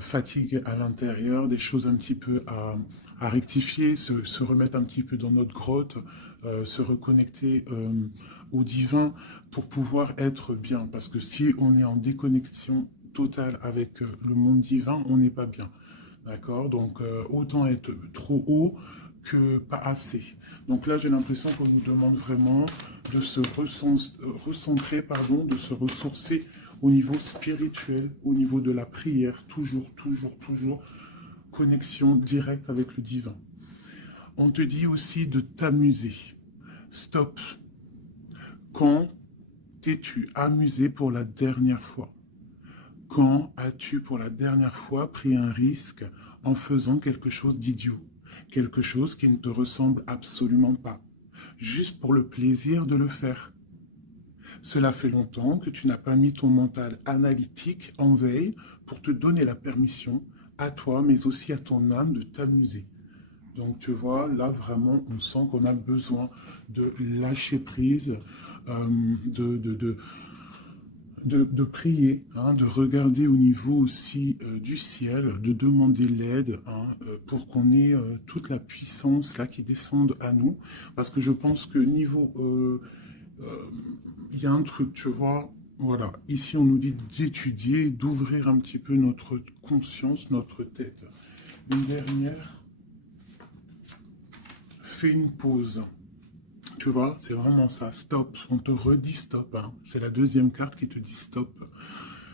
fatigue à l'intérieur, des choses un petit peu à rectifier, se remettre un petit peu dans notre grotte, se reconnecter au divin pour pouvoir être bien. Parce que si on est en déconnexion totale avec le monde divin, on n'est pas bien. D'accord? Donc, autant être trop haut que pas assez. Donc là, j'ai l'impression qu'on nous demande vraiment de se recentrer, pardon, de se ressourcer au niveau spirituel, au niveau de la prière, toujours, toujours, toujours, connexion directe avec le divin. On te dit aussi de t'amuser. Stop. Quand t'es-tu amusé pour la dernière fois? Quand as-tu pour la dernière fois pris un risque en faisant quelque chose d'idiot? Quelque chose qui ne te ressemble absolument pas, juste pour le plaisir de le faire. Cela fait longtemps que tu n'as pas mis ton mental analytique en veille pour te donner la permission à toi, mais aussi à ton âme de t'amuser. Donc tu vois, là vraiment, on sent qu'on a besoin de lâcher prise, de de prier, hein, de regarder au niveau aussi du ciel, de demander l'aide hein, pour qu'on ait toute la puissance là qui descende à nous. Parce que je pense que niveau, il y a un truc, tu vois, voilà, ici on nous dit d'étudier, d'ouvrir un petit peu notre conscience, notre tête. Une dernière, fais une pause. Tu vois, c'est vraiment ça, stop. On te redit stop. Hein. C'est la deuxième carte qui te dit stop.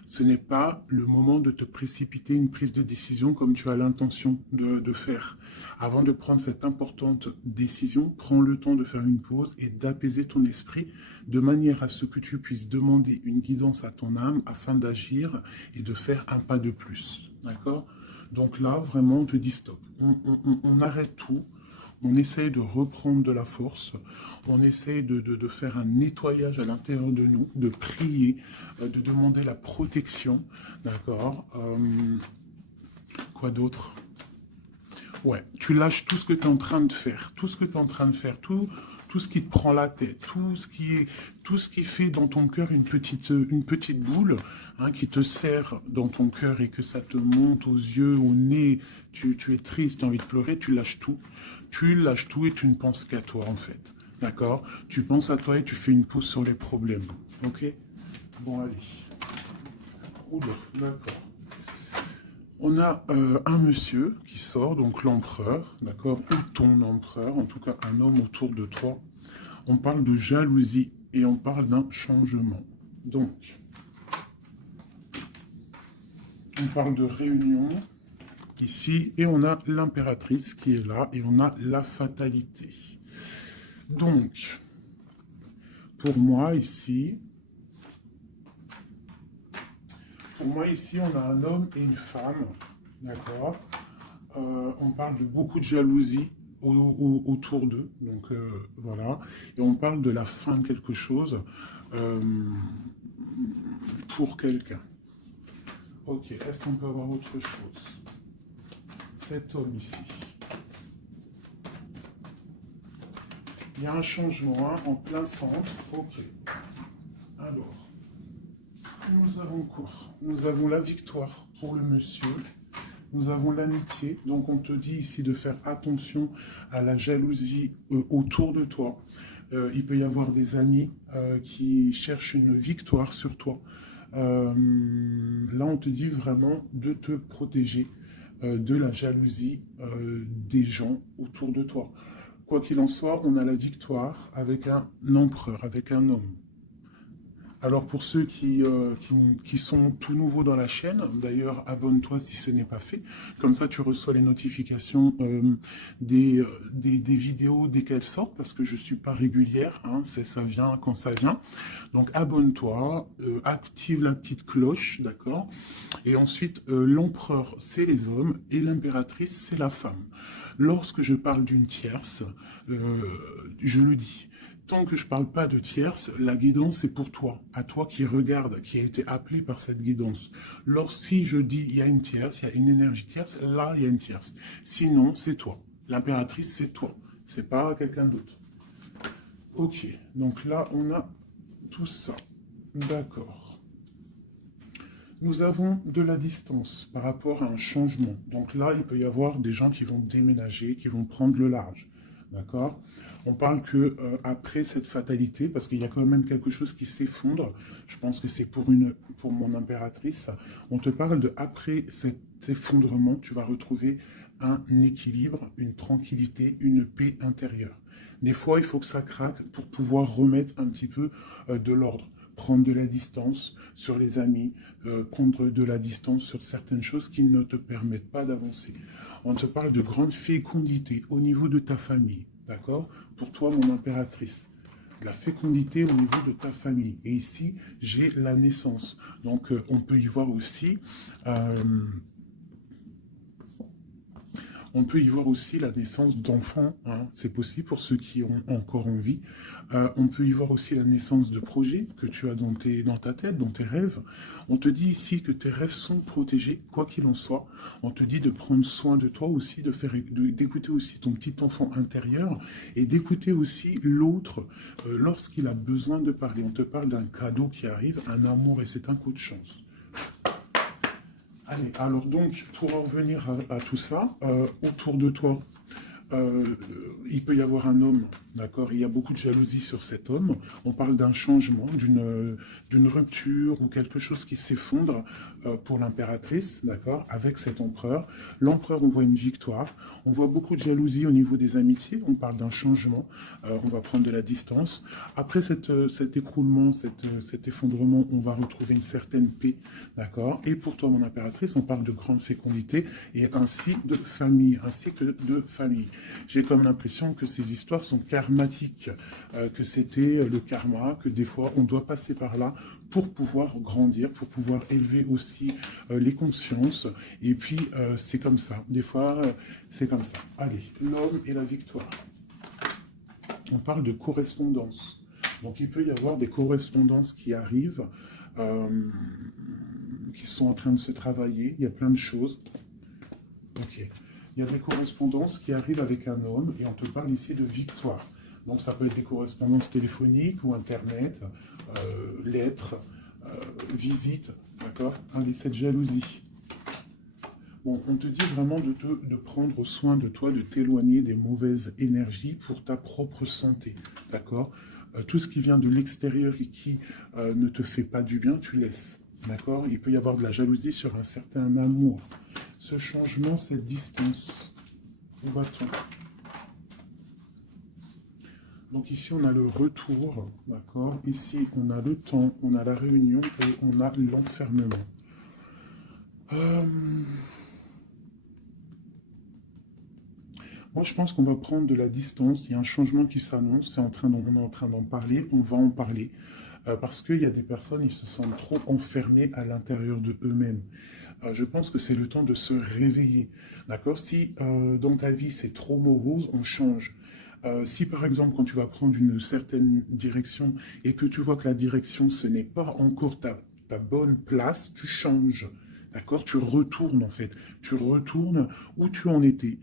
Ce n'est pas le moment de te précipiter une prise de décision comme tu as l'intention de faire. Avant de prendre cette importante décision, prends le temps de faire une pause et d'apaiser ton esprit de manière à ce que tu puisses demander une guidance à ton âme afin d'agir et de faire un pas de plus. D'accord? Donc là, vraiment, on te dit stop. On arrête tout. On essaye de reprendre de la force, on essaye de faire un nettoyage à l'intérieur de nous, de prier, de demander la protection, d'accord. Quoi d'autre? Ouais, tu lâches tout ce que tu es en train de faire, tout ce que tu es en train de faire, tout ce qui te prend la tête, tout ce qui fait dans ton cœur une petite boule hein, qui te serre dans ton cœur et que ça te monte aux yeux, au nez, tu es triste, tu as envie de pleurer, tu lâches tout et tu ne penses qu'à toi en fait, d'accord? Tu penses à toi et tu fais une pause sur les problèmes, ok? Bon allez, oula, d'accord. On a un monsieur qui sort, donc l'empereur, d'accord, ou ton empereur, en tout cas un homme autour de toi. On parle de jalousie et on parle d'un changement. Donc, on parle de réunion ici et on a l'impératrice qui est là et on a la fatalité. Donc, pour moi ici, on a un homme et une femme, d'accord. On parle de beaucoup de jalousie autour d'eux, donc voilà. Et on parle de la fin de quelque chose euh, pour quelqu'un. Ok, est-ce qu'on peut avoir autre chose? Cet homme ici. Il y a un changement hein, en plein centre. Ok. Alors, nous avons quoi? Nous avons la victoire pour le monsieur. Nous avons l'amitié, donc on te dit ici de faire attention à la jalousie autour de toi. Il peut y avoir des amis qui cherchent une victoire sur toi. Là, on te dit vraiment de te protéger de la jalousie des gens autour de toi. Quoi qu'il en soit, on a la victoire avec un empereur, avec un homme. Alors pour ceux qui sont tout nouveaux dans la chaîne, d'ailleurs abonne-toi si ce n'est pas fait, comme ça tu reçois les notifications des vidéos dès qu'elles sortent, parce que je ne suis pas régulière, hein, ça vient quand ça vient. Donc abonne-toi, active la petite cloche, d'accord. Et ensuite l'empereur c'est les hommes et l'impératrice c'est la femme. Lorsque je parle d'une tierce, je le dis. Tant que je ne parle pas de tierce, la guidance est pour toi, à toi qui regarde, qui a été appelé par cette guidance. Si je dis il y a une tierce, il y a une énergie tierce, là il y a une tierce. Sinon, c'est toi. L'impératrice, c'est toi. C'est pas quelqu'un d'autre. Ok, donc là on a tout ça. D'accord. Nous avons de la distance par rapport à un changement. Donc là, il peut y avoir des gens qui vont déménager, qui vont prendre le large. D'accord? On parle que après cette fatalité, parce qu'il y a quand même quelque chose qui s'effondre, je pense que c'est pour mon impératrice, on te parle de après cet effondrement, tu vas retrouver un équilibre, une tranquillité, une paix intérieure. Des fois, il faut que ça craque pour pouvoir remettre un petit peu de l'ordre, prendre de la distance sur les amis, prendre de la distance sur certaines choses qui ne te permettent pas d'avancer. On te parle de grande fécondité au niveau de ta famille, d'accord? Pour toi, mon impératrice. De la fécondité au niveau de ta famille. Et ici, j'ai la naissance. Donc, on peut y voir aussi euh, on peut y voir aussi la naissance d'enfants, hein. C'est possible pour ceux qui ont encore envie. On peut y voir aussi la naissance de projets que tu as dans ta tête, dans tes rêves. On te dit ici que tes rêves sont protégés, quoi qu'il en soit. On te dit de prendre soin de toi aussi, d'écouter aussi ton petit enfant intérieur et d'écouter aussi l'autre lorsqu'il a besoin de parler. On te parle d'un cadeau qui arrive, un amour et c'est un coup de chance. Allez, alors donc, pour en revenir à tout ça, autour de toi, euh, il peut y avoir un homme, d'accord? Il y a beaucoup de jalousie sur cet homme. On parle d'un changement, d'une rupture ou quelque chose qui s'effondre pour l'impératrice, d'accord? Avec cet empereur. L'empereur, on voit une victoire. On voit beaucoup de jalousie au niveau des amitiés. On parle d'un changement. On va prendre de la distance. Après cet écroulement, cet effondrement, on va retrouver une certaine paix, d'accord? Et pour toi, mon impératrice, on parle de grande fécondité et ainsi de famille, un cycle de famille. J'ai comme l'impression que ces histoires sont karmatiques, que c'était le karma, que des fois on doit passer par là pour pouvoir grandir, pour pouvoir élever aussi les consciences. Et puis c'est comme ça, des fois c'est comme ça. Allez, l'homme et la victoire. On parle de correspondance. Donc il peut y avoir des correspondances qui arrivent, euh, qui sont en train de se travailler. Il y a plein de choses. Ok. Il y a des correspondances qui arrivent avec un homme et on te parle ici de victoire. Donc ça peut être des correspondances téléphoniques ou internet, lettres, visites, d'accord? Allez, cette jalousie. Bon, on te dit vraiment de prendre soin de toi, de t'éloigner des mauvaises énergies pour ta propre santé, d'accord? Tout ce qui vient de l'extérieur et qui ne te fait pas du bien, tu laisses, d'accord? Il peut y avoir de la jalousie sur un certain amour. Ce changement, cette distance, où va-t-on? Donc ici, on a le retour, d'accord? Ici, on a le temps, on a la réunion et on a l'enfermement. Euh, Moi, je pense qu'on va prendre de la distance. Il y a un changement qui s'annonce. On est en train d'en parler. On va en parler. Parce qu'il y a des personnes, ils se sentent trop enfermés à l'intérieur de eux-mêmes. Je pense que c'est le temps de se réveiller. D'accord? Si dans ta vie, c'est trop morose, on change. Si par exemple, quand tu vas prendre une certaine direction et que tu vois que la direction, ce n'est pas encore ta bonne place, tu changes. D'accord? Tu retournes en fait. Tu retournes où tu en étais.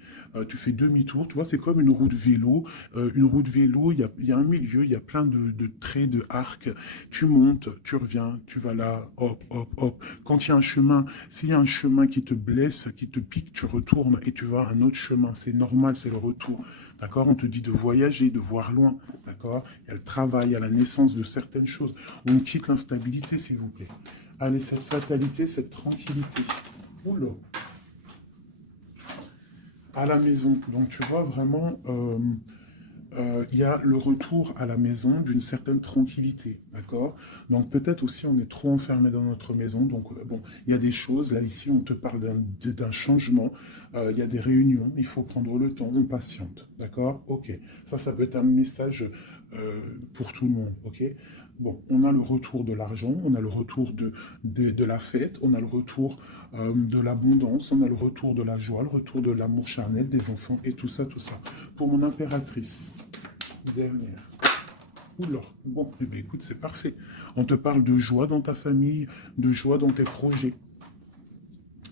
Tu fais demi-tour. Tu vois, c'est comme une roue de vélo. Une roue de vélo, il y a un milieu, il y a plein de traits, de arcs. Tu montes, tu reviens, tu vas là, hop, hop, hop. Quand il y a un chemin, s'il y a un chemin qui te blesse, qui te pique, tu retournes et tu vas à un autre chemin. C'est normal, c'est le retour. D'accord? On te dit de voyager, de voir loin. D'accord? Il y a le travail, il y a la naissance de certaines choses. On quitte l'instabilité, s'il vous plaît. Allez, cette fatalité, cette tranquillité. Oula. À la maison. Donc, tu vois vraiment, il y a le retour à la maison d'une certaine tranquillité, d'accord? Donc peut-être aussi on est trop enfermé dans notre maison, donc bon, il y a des choses, là ici on te parle d'un changement, il y a des réunions, il faut prendre le temps, on patiente, d'accord? Ok, ça peut être un message pour tout le monde, ok? Bon, on a le retour de l'argent, on a le retour de la fête, on a le retour de l'abondance, on a le retour de la joie, le retour de l'amour charnel des enfants et tout ça, tout ça. Pour mon impératrice, dernière. Oula, bon, eh bien, écoute, c'est parfait. On te parle de joie dans ta famille, de joie dans tes projets.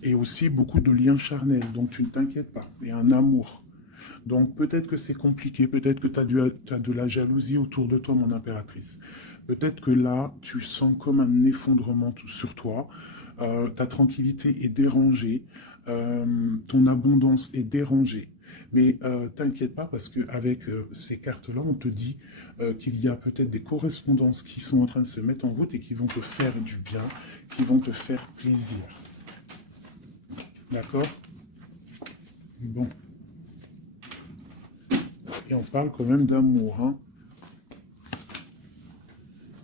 Et aussi beaucoup de liens charnels, donc tu ne t'inquiètes pas. Et un amour. Donc peut-être que c'est compliqué, peut-être que tu as de la jalousie autour de toi, mon impératrice. Peut-être que là, tu sens comme un effondrement sur toi. ta tranquillité est dérangée, ton abondance est dérangée. Mais t'inquiète pas parce qu'avec ces cartes-là, on te dit qu'il y a peut-être des correspondances qui sont en train de se mettre en route et qui vont te faire du bien, qui vont te faire plaisir. D'accord? Bon. Et on parle quand même d'amour, hein,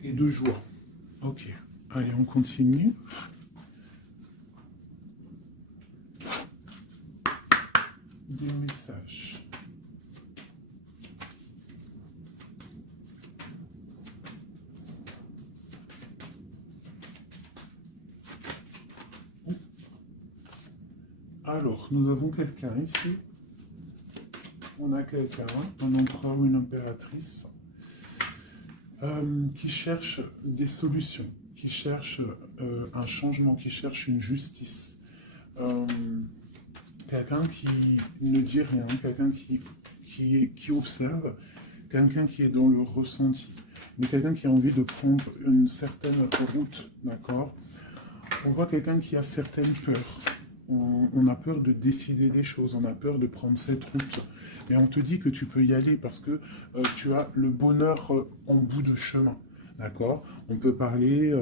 et de joie. Ok. Allez, on continue. Des messages. Alors, nous avons quelqu'un ici. On a quelqu'un, un empereur ou une impératrice, qui cherche des solutions, qui cherche un changement, qui cherche une justice. Euh, Quelqu'un qui ne dit rien, quelqu'un qui observe, quelqu'un qui est dans le ressenti, mais quelqu'un qui a envie de prendre une certaine route, d'accord? On voit quelqu'un qui a certaines peurs. On a peur de décider des choses, on a peur de prendre cette route. Et on te dit que tu peux y aller parce que tu as le bonheur en bout de chemin, d'accord? On peut parler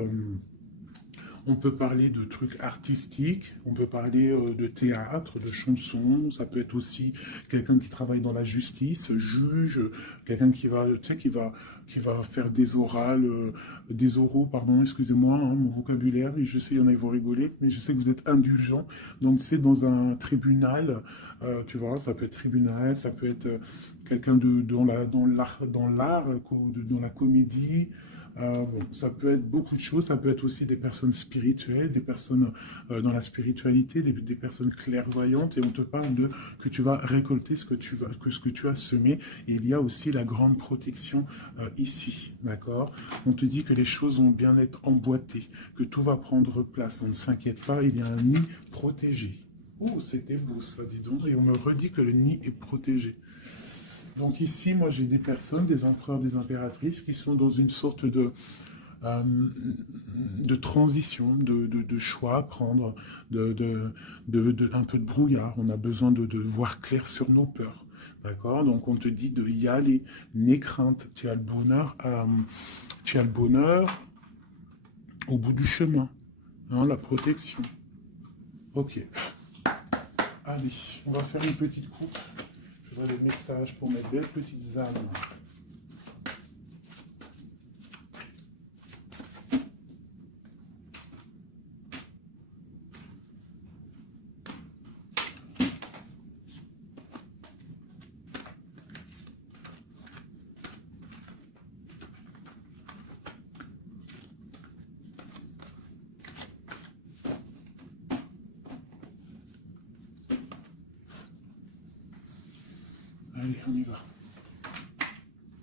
de trucs artistiques, on peut parler de théâtre, de chansons, ça peut être aussi quelqu'un qui travaille dans la justice, juge, quelqu'un qui va, tu sais, qui va faire des orales, des oraux, pardon, excusez-moi, hein, mon vocabulaire, je sais, il y en a, ils vont rigoler, mais je sais que vous êtes indulgents. Donc, c'est dans un tribunal, tu vois, ça peut être tribunal, ça peut être quelqu'un dans l'art, dans la comédie. Bon, ça peut être beaucoup de choses, ça peut être aussi des personnes spirituelles, des personnes dans la spiritualité, des personnes clairvoyantes, et on te parle de que tu vas récolter ce que tu as semé. Et il y a aussi la grande protection ici, d'accord? On te dit que les choses vont bien être emboîtées, que tout va prendre place. On ne s'inquiète pas, il y a un nid protégé. Oh, c'était beau ça, dis donc, et on me redit que le nid est protégé. Donc ici, moi, j'ai des personnes, des empereurs, des impératrices, qui sont dans une sorte euh, de transition, de choix à prendre, un peu de brouillard. On a besoin de voir clair sur nos peurs. D'accord? Donc on te dit de y aller. N'aie crainte. Tu as le bonheur au bout du chemin. Hein, la protection. Ok. Allez, on va faire une petite coupe. Je vois les messages pour mes belles petites âmes. Allez, on y va.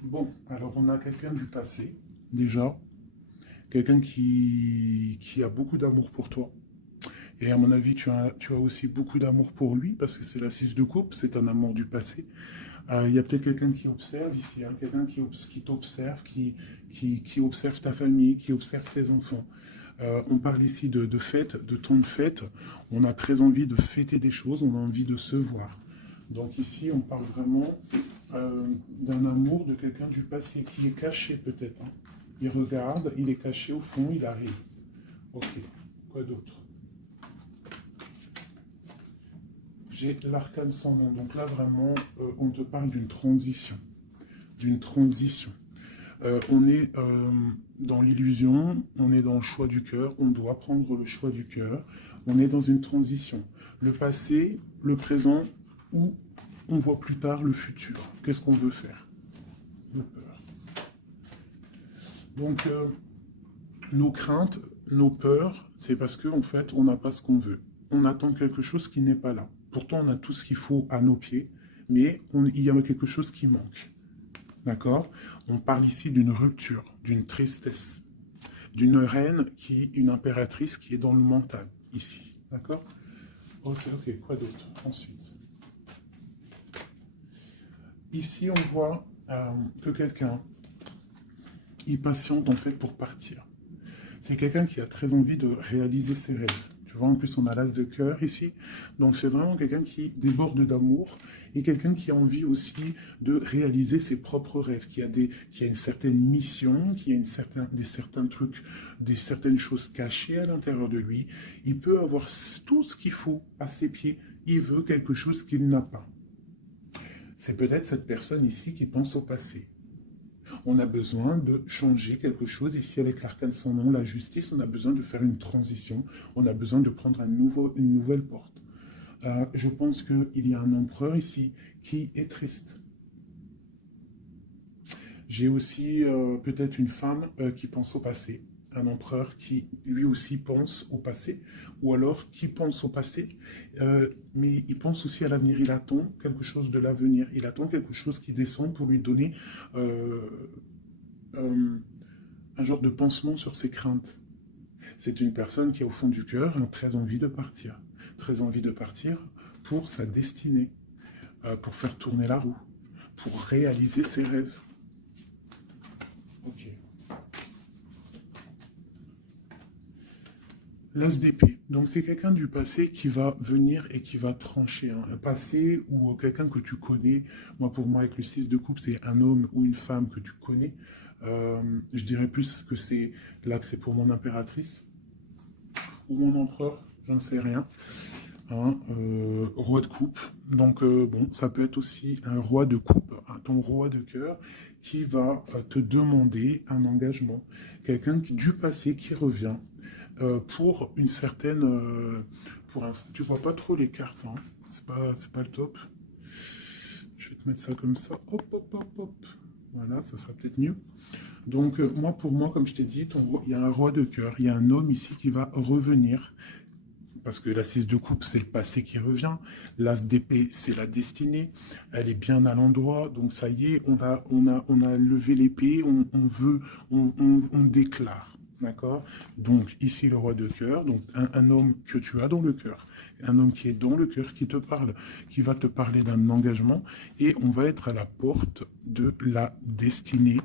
Bon, alors on a quelqu'un du passé, déjà. Quelqu'un qui a beaucoup d'amour pour toi. Et à mon avis, tu as aussi beaucoup d'amour pour lui, parce que c'est la 6 de coupe, c'est un amour du passé. Il y a peut-être quelqu'un qui observe ici, hein, quelqu'un qui t'observe, qui observe ta famille, qui observe tes enfants. On parle ici de fêtes, de temps de fête. On a très envie de fêter des choses, on a envie de se voir. Donc ici, on parle vraiment d'un amour de quelqu'un du passé qui est caché peut-être. Hein. Il regarde, il est caché au fond, il arrive. Ok, quoi d'autre? J'ai l'arcane sans nom. Donc là, vraiment, on te parle d'une transition. D'une transition. On est dans l'illusion, on est dans le choix du cœur, on doit prendre le choix du cœur. On est dans une transition. Le passé, le présent, ou on voit plus tard le futur. Qu'est-ce qu'on veut faire? De peur. Donc, nos craintes, nos peurs, c'est parce qu'en fait, on n'a pas ce qu'on veut. On attend quelque chose qui n'est pas là. Pourtant, on a tout ce qu'il faut à nos pieds, mais il y a quelque chose qui manque. D'accord? On parle ici d'une rupture, d'une tristesse, d'une reine une impératrice qui est dans le mental, ici. D'accord? Oh, c'est ok, quoi d'autre? Ensuite. Ici, on voit que quelqu'un, il patiente en fait pour partir. C'est quelqu'un qui a très envie de réaliser ses rêves. Tu vois, en plus, on a l'as de cœur ici. Donc, c'est vraiment quelqu'un qui déborde d'amour et quelqu'un qui a envie aussi de réaliser ses propres rêves, qui a une certaine mission, qui a certains trucs, certaines choses cachées à l'intérieur de lui. Il peut avoir tout ce qu'il faut à ses pieds. Il veut quelque chose qu'il n'a pas. C'est peut-être cette personne ici qui pense au passé. On a besoin de changer quelque chose. Ici, avec l'arcane sans nom, la justice, on a besoin de faire une transition. On a besoin de prendre une nouvelle porte. Je pense qu'il y a un empereur ici qui est triste. J'ai aussi peut-être une femme qui pense au passé. Un empereur qui lui aussi pense au passé, ou alors qui pense au passé, mais il pense aussi à l'avenir. Il attend quelque chose de l'avenir. Il attend quelque chose qui descend pour lui donner euh, euh, un genre de pansement sur ses craintes. C'est une personne qui, au fond du cœur, a très envie de partir. Très envie de partir pour sa destinée, pour faire tourner la roue, pour réaliser ses rêves. Ok. L'as d'épée. Donc c'est quelqu'un du passé qui va venir et qui va trancher. Hein. Un passé ou quelqu'un que tu connais. Moi, pour moi, avec le 6 de coupe, c'est un homme ou une femme que tu connais. Je dirais plus que c'est là que c'est pour mon impératrice ou mon empereur, j'en sais rien. Hein, roi de coupe. Donc bon, ça peut être aussi un roi de coupe, hein, ton roi de cœur, qui va te demander un engagement. Quelqu'un du passé qui revient pour une certaine... tu vois pas trop les cartes, hein. C'est pas le top. Je vais te mettre ça comme ça. Hop, hop, hop, hop. Voilà, ça sera peut-être mieux. Donc, pour moi, comme je t'ai dit, il y a un roi de cœur, il y a un homme ici qui va revenir. Parce que la 6 de coupe, c'est le passé qui revient. L'as d'épée, c'est la destinée. Elle est bien à l'endroit. Donc, ça y est, on a levé l'épée, on déclare. D'accord. Donc, ici, le roi de cœur, donc un homme que tu as dans le cœur, un homme qui est dans le cœur, qui te parle, qui va te parler d'un engagement, et on va être à la porte de la destinée,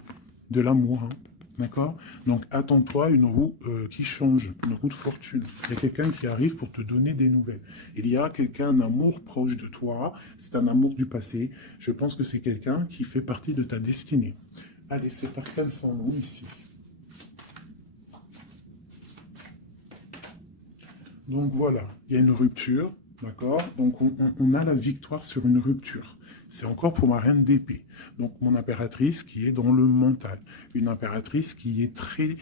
de l'amour. Hein. D'accord. Donc, attends-toi à une roue qui change, une roue de fortune. Il y a quelqu'un qui arrive pour te donner des nouvelles. Il y a quelqu'un, un amour proche de toi, c'est un amour du passé. Je pense que c'est quelqu'un qui fait partie de ta destinée. Allez, c'est arcane sans nom ici. Donc voilà, il y a une rupture, d'accord. Donc on a la victoire sur une rupture. C'est encore pour ma reine d'épée. Donc mon impératrice qui est dans le mental. Une impératrice qui est très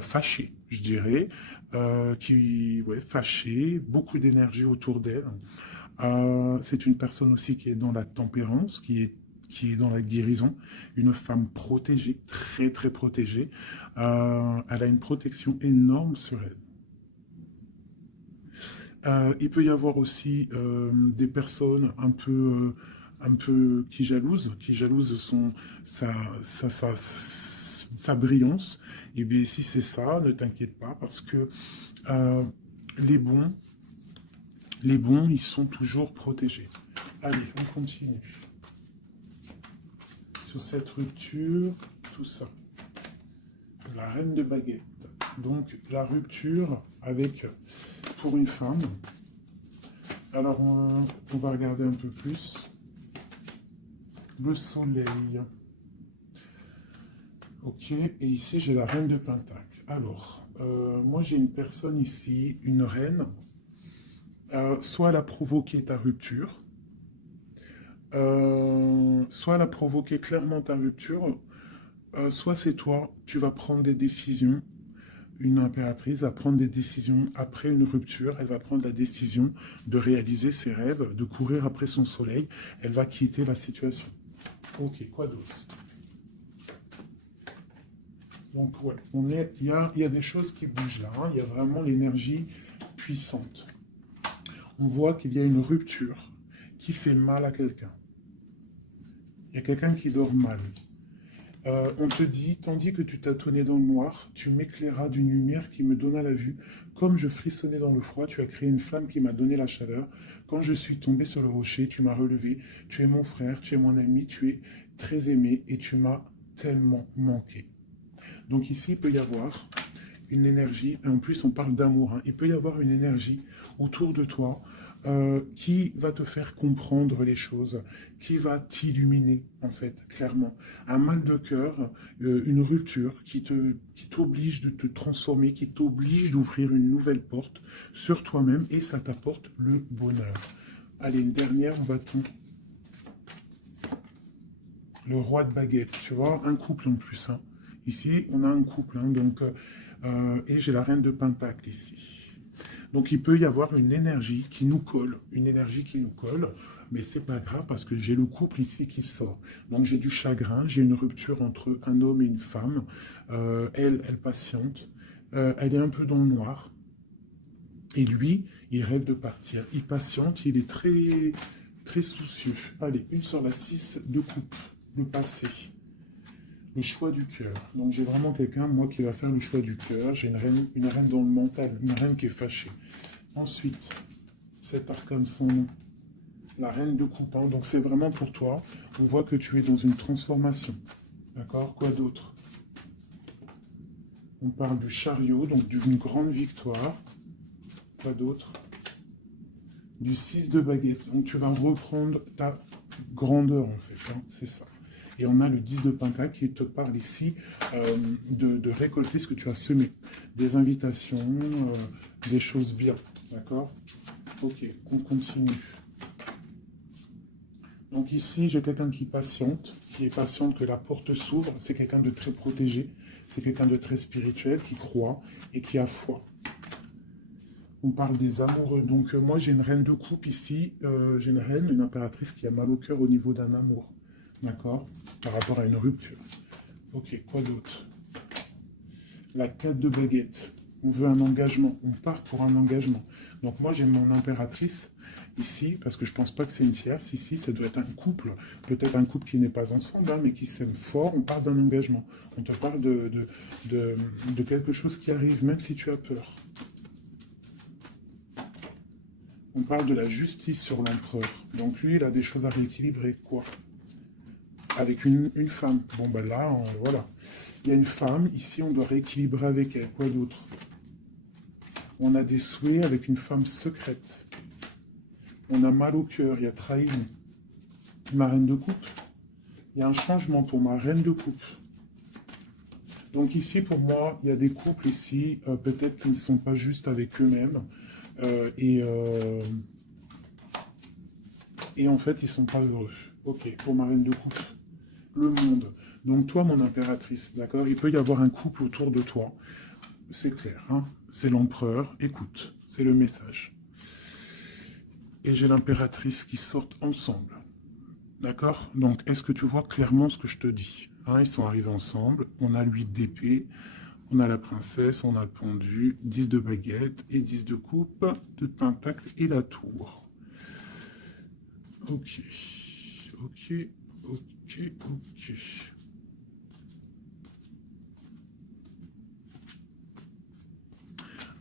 fâchée, je dirais. Fâchée, beaucoup d'énergie autour d'elle. C'est une personne aussi qui est dans la tempérance, qui est dans la guérison. Une femme protégée, très très protégée. Elle a une protection énorme sur elle. Il peut y avoir aussi des personnes un peu qui jalousent sa, sa, sa, sa brillance. Et bien si c'est ça, ne t'inquiète pas parce que euh, les bons, les bons, ils sont toujours protégés. Allez, on continue. Sur cette rupture, tout ça. La reine de baguette. Donc la rupture avec, pour une femme. Alors on va regarder un peu plus. Le soleil. Ok, et ici j'ai la reine de Pentacle. Alors, moi j'ai une personne ici, une reine. Soit elle a provoqué ta rupture, soit elle a provoqué clairement ta rupture, soit c'est toi, tu vas prendre des décisions. Une impératrice va prendre des décisions après une rupture. Elle va prendre la décision de réaliser ses rêves, de courir après son soleil. Elle va quitter la situation. Ok, quoi d'autre? Donc, ouais, il y a des choses qui bougent là. Hein. Il y a vraiment l'énergie puissante. On voit qu'il y a une rupture qui fait mal à quelqu'un. Il y a quelqu'un qui dort mal. On te dit, tandis que tu tâtonnais dans le noir, tu m'éclairas d'une lumière qui me donna la vue. Comme je frissonnais dans le froid, tu as créé une flamme qui m'a donné la chaleur. Quand je suis tombé sur le rocher, tu m'as relevé. Tu es mon frère, tu es mon ami, tu es très aimé et tu m'as tellement manqué. Donc ici, il peut y avoir une énergie, et en plus on parle d'amour, hein. Il peut y avoir une énergie autour de toi qui va te faire comprendre les choses, qui va t'illuminer, en fait, clairement. Un mal de cœur, une rupture qui t'oblige de te transformer, qui t'oblige d'ouvrir une nouvelle porte sur toi-même, et ça t'apporte le bonheur. Allez, une dernière, on va tomber. Le roi de baguette, tu vois, un couple en plus, hein. Ici, on a un couple, hein, donc, et j'ai la reine de pentacle ici. Donc il peut y avoir une énergie qui nous colle, une énergie qui nous colle, mais c'est pas grave parce que j'ai le couple ici qui sort. Donc j'ai du chagrin, j'ai une rupture entre un homme et une femme. Elle patiente, elle est un peu dans le noir. Et lui, il rêve de partir. Il patiente, il est très, très soucieux. Allez, une sur la 6 de coupe, le passé. Le choix du cœur. Donc j'ai vraiment quelqu'un, moi, qui va faire le choix du cœur. J'ai une reine dans le mental, une reine qui est fâchée. Ensuite, cet arcane sans nom, la reine de coupe. Hein. Donc c'est vraiment pour toi. On voit que tu es dans une transformation. D'accord? Quoi d'autre? On parle du chariot, donc d'une grande victoire. Quoi d'autre? Du 6 de baguette. Donc tu vas reprendre ta grandeur, en fait. Hein. C'est ça. Et on a le 10 de pentacle qui te parle ici de récolter ce que tu as semé. Des invitations, des choses bien. D'accord? Ok, on continue. Donc ici, j'ai quelqu'un qui est patiente que la porte s'ouvre. C'est quelqu'un de très protégé. C'est quelqu'un de très spirituel, qui croit et qui a foi. On parle des amoureux. Donc moi, j'ai une reine de coupe ici. J'ai une reine, une impératrice qui a mal au cœur au niveau d'un amour. D'accord? Par rapport à une rupture. Ok, quoi d'autre? La 4 de baguette. On veut un engagement. On part pour un engagement. Donc moi, j'ai mon impératrice ici, parce que je pense pas que c'est une tierce. Ici, ça doit être un couple. Peut-être un couple qui n'est pas ensemble, hein, mais qui s'aime fort. On parle d'un engagement. On te parle de quelque chose qui arrive, même si tu as peur. On parle de la justice sur l'empereur. Donc lui, il a des choses à rééquilibrer. Quoi? Avec une femme. Bon, ben là, voilà. Il y a une femme, ici, on doit rééquilibrer avec elle. Quoi d'autre? On a des souhaits avec une femme secrète. On a mal au cœur, il y a trahison. Ma reine de coupe. Il y a un changement pour ma reine de coupe. Donc ici, pour moi, il y a des couples ici, peut-être qui ne sont pas justes avec eux-mêmes. Et en fait, ils ne sont pas heureux. Ok, pour ma reine de coupe. Le monde. Donc toi, mon impératrice, d'accord? Il peut y avoir un couple autour de toi. C'est clair, hein? C'est l'empereur. Écoute, c'est le message. Et j'ai l'impératrice qui sortent ensemble. D'accord? Donc, est-ce que tu vois clairement ce que je te dis? Hein, ils sont arrivés ensemble. On a l'huile d'épée, on a la princesse, on a le pendu, 10 de baguette et 10 de coupe, de pentacle et la tour. Ok, ok, ok, ok.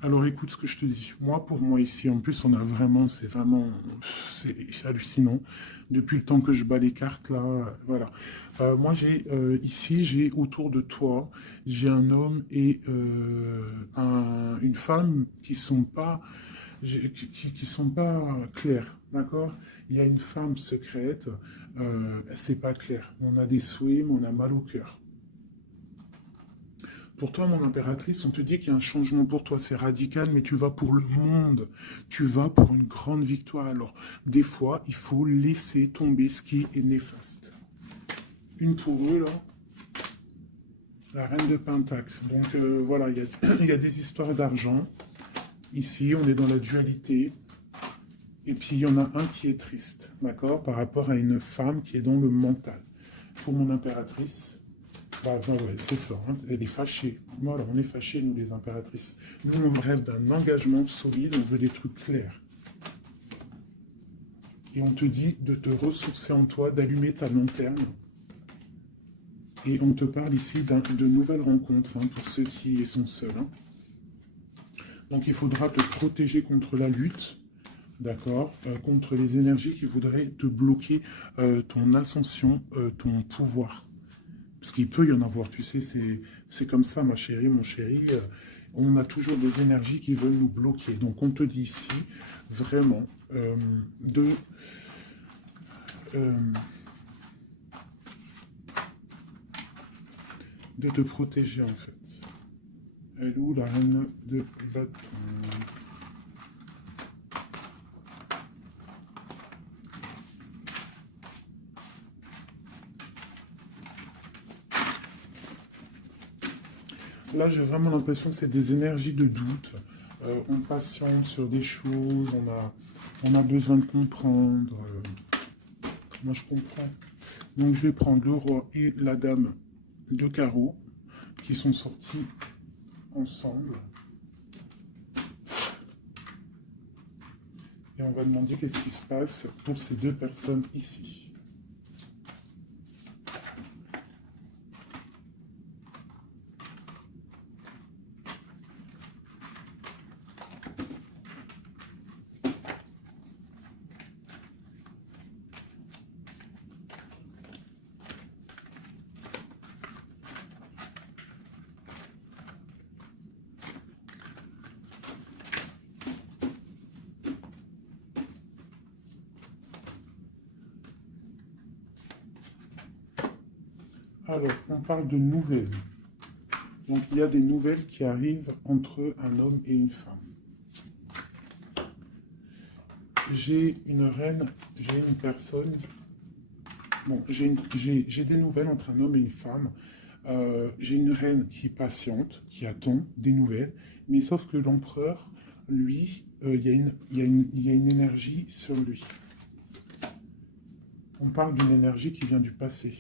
Alors écoute ce que je te dis. Moi, pour moi ici, en plus, on a vraiment, c'est hallucinant. Depuis le temps que je bats les cartes, là, voilà. Moi, ici, j'ai autour de toi, j'ai un homme et une femme qui sont pas, qui sont pas clairs, d'accord? Il y a une femme secrète, c'est pas clair. On a des souhaits, mais on a mal au cœur. Pour toi, mon impératrice, on te dit qu'il y a un changement pour toi, c'est radical, mais tu vas pour le monde, tu vas pour une grande victoire. Alors, des fois, il faut laisser tomber ce qui est néfaste. Une pour eux, là, la reine de Pentacle. Donc, voilà, il y a des histoires d'argent. Ici, on est dans la dualité. Et puis, il y en a un qui est triste, d'accord, par rapport à une femme qui est dans le mental. Pour mon impératrice, bah, ouais, c'est ça, hein. Elle est fâchée. Voilà, on est fâchés, nous, les impératrices. Nous, on rêve d'un engagement solide, on veut des trucs clairs. Et on te dit de te ressourcer en toi, d'allumer ta lanterne. Et on te parle ici de nouvelles rencontres, hein, pour ceux qui sont seuls. Hein. Donc, il faudra te protéger contre la lutte, d'accord, contre les énergies qui voudraient te bloquer ton ascension, ton pouvoir. Parce qu'il peut y en avoir, tu sais, c'est comme ça, ma chérie, mon chéri. on a toujours des énergies qui veulent nous bloquer. Donc on te dit ici, vraiment, de te protéger en fait. Elle est où la reine de bâton? Là, j'ai vraiment l'impression que c'est des énergies de doute. On patiente sur des choses, on a besoin de comprendre. Moi, je comprends. Donc, je vais prendre le roi et la dame de carreau qui sont sortis ensemble. Et on va demander qu'est-ce qui se passe pour ces deux personnes ici. Alors, on parle de nouvelles. Donc, il y a des nouvelles qui arrivent entre un homme et une femme. J'ai une reine, j'ai une personne. Bon, j'ai des nouvelles entre un homme et une femme. J'ai une reine qui est patiente, qui attend des nouvelles. Mais sauf que l'empereur, lui, il y a une énergie sur lui. On parle d'une énergie qui vient du passé.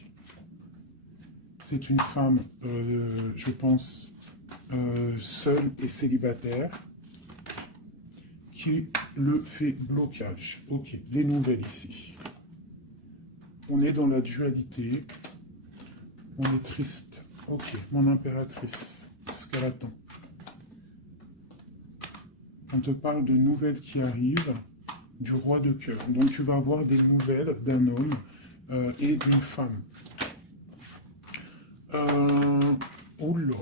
C'est une femme, je pense, seule et célibataire, qui le fait blocage. Ok, les nouvelles ici. On est dans la dualité. On est triste. Ok, mon impératrice, ce qu'elle attend. On te parle de nouvelles qui arrivent du roi de cœur. Donc tu vas avoir des nouvelles d'un homme et d'une femme. Oula.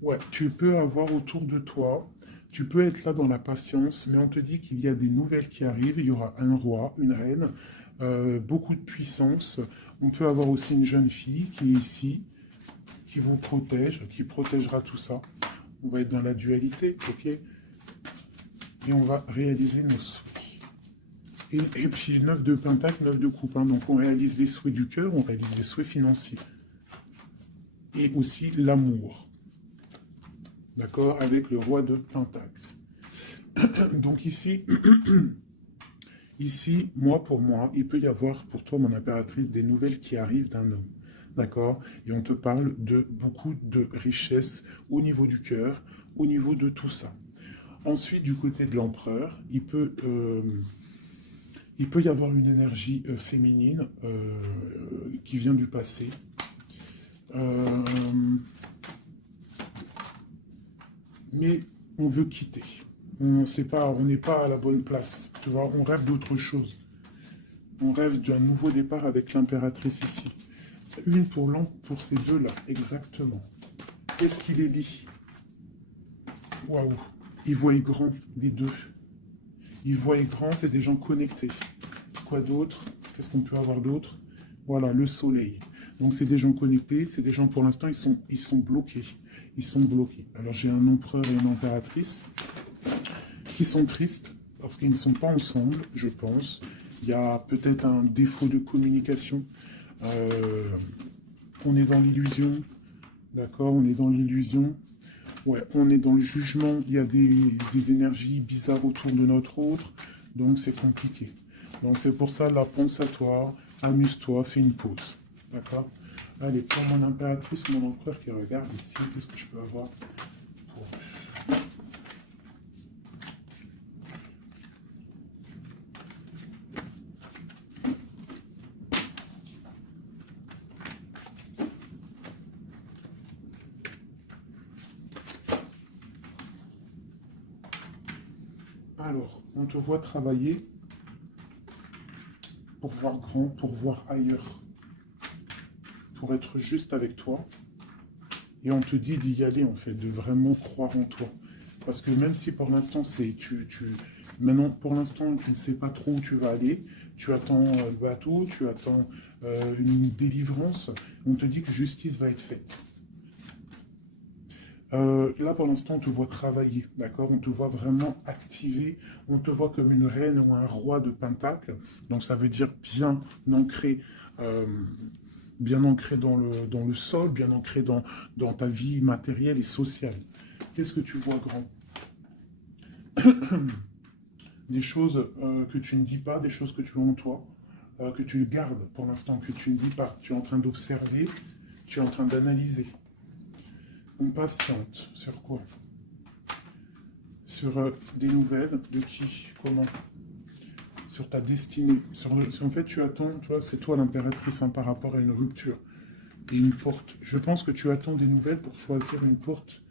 Ouais, tu peux avoir autour de toi, tu peux être là dans la patience, mais on te dit qu'il y a des nouvelles qui arrivent. Il y aura un roi, une reine, beaucoup de puissance. On peut avoir aussi une jeune fille qui est ici, qui vous protège, qui protégera tout ça. On va être dans la dualité, ok? Et on va réaliser nos souhaits. Et puis 9 de pentacle, 9 de coupe. Hein. Donc on réalise les souhaits du cœur, on réalise les souhaits financiers. Et aussi l'amour. D'accord? Avec le roi de pentacle. Donc ici, ici, pour moi, il peut y avoir pour toi, mon impératrice, des nouvelles qui arrivent d'un homme. D'accord? Et on te parle de beaucoup de richesses au niveau du cœur, au niveau de tout ça. Ensuite, du côté de l'empereur, il peut y avoir une énergie féminine qui vient du passé. Mais on veut quitter. On n'est pas à la bonne place. Tu vois, on rêve d'autre chose. On rêve d'un nouveau départ avec l'impératrice ici. Une pour ces deux-là, exactement. Qu'est-ce qu'il est dit? Waouh! Ils voient grand, les deux. Ils voient grand, c'est des gens connectés. Quoi d'autre? Qu'est-ce qu'on peut avoir d'autre? Voilà, le soleil. Donc c'est des gens connectés, c'est des gens pour l'instant, ils sont bloqués. Ils sont bloqués. Alors j'ai un empereur et une impératrice qui sont tristes parce qu'ils ne sont pas ensemble, je pense. Il y a peut-être un défaut de communication. On est dans l'illusion. D'accord, on est dans l'illusion. Ouais, on est dans le jugement. Il y a des énergies bizarres autour de notre autre. Donc c'est compliqué. Donc c'est pour ça, là, pense à toi, amuse-toi, fais une pause. D'accord? Allez, pour mon impératrice, mon empereur qui regarde ici, qu'est-ce que je peux avoir pour... Alors, on te voit travailler pour voir grand, pour voir ailleurs, pour être juste avec toi. Et on te dit d'y aller, en fait, de vraiment croire en toi. Parce que même si pour l'instant, maintenant, pour l'instant, tu ne sais pas trop où tu vas aller, tu attends le bateau, tu attends une délivrance, on te dit que justice va être faite. Là, pour l'instant, on te voit travailler, d'accord? On te voit vraiment activer, on te voit comme une reine ou un roi de Pentacle. Donc, ça veut dire euh, bien ancré dans le sol, bien ancré dans ta vie matérielle et sociale. Qu'est-ce que tu vois, grand? Des choses que tu ne dis pas, des choses que tu as en toi, que tu gardes pour l'instant, que tu ne dis pas. Tu es en train d'observer, tu es en train d'analyser. On patiente. Sur quoi? Sur des nouvelles de qui? Comment? Sur ta destinée. En fait, tu attends, tu vois, c'est toi l'impératrice par rapport à une rupture et une porte. Je pense que tu attends des nouvelles pour choisir une porte,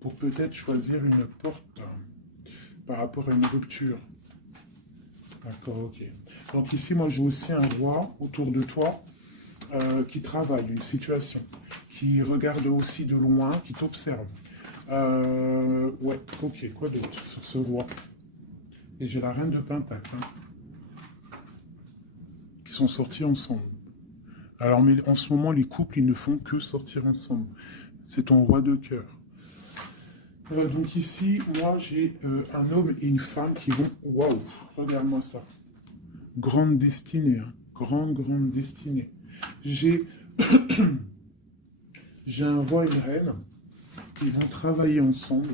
pour peut-être choisir une porte par rapport à une rupture. D'accord, ok. Donc ici, moi, j'ai aussi un roi autour de toi qui travaille une situation, qui regarde aussi de loin, qui t'observe. Ouais, ok, quoi d'autre sur ce roi? Et j'ai la reine de Pentacle, qui sont sortis ensemble. Alors, mais en ce moment, les couples, ils ne font que sortir ensemble. C'est ton roi de cœur. Donc ici, moi, j'ai un homme et une femme qui vont... Waouh, regarde-moi ça. Grande destinée, hein. Grande destinée. J'ai un roi et une reine. Ils vont travailler ensemble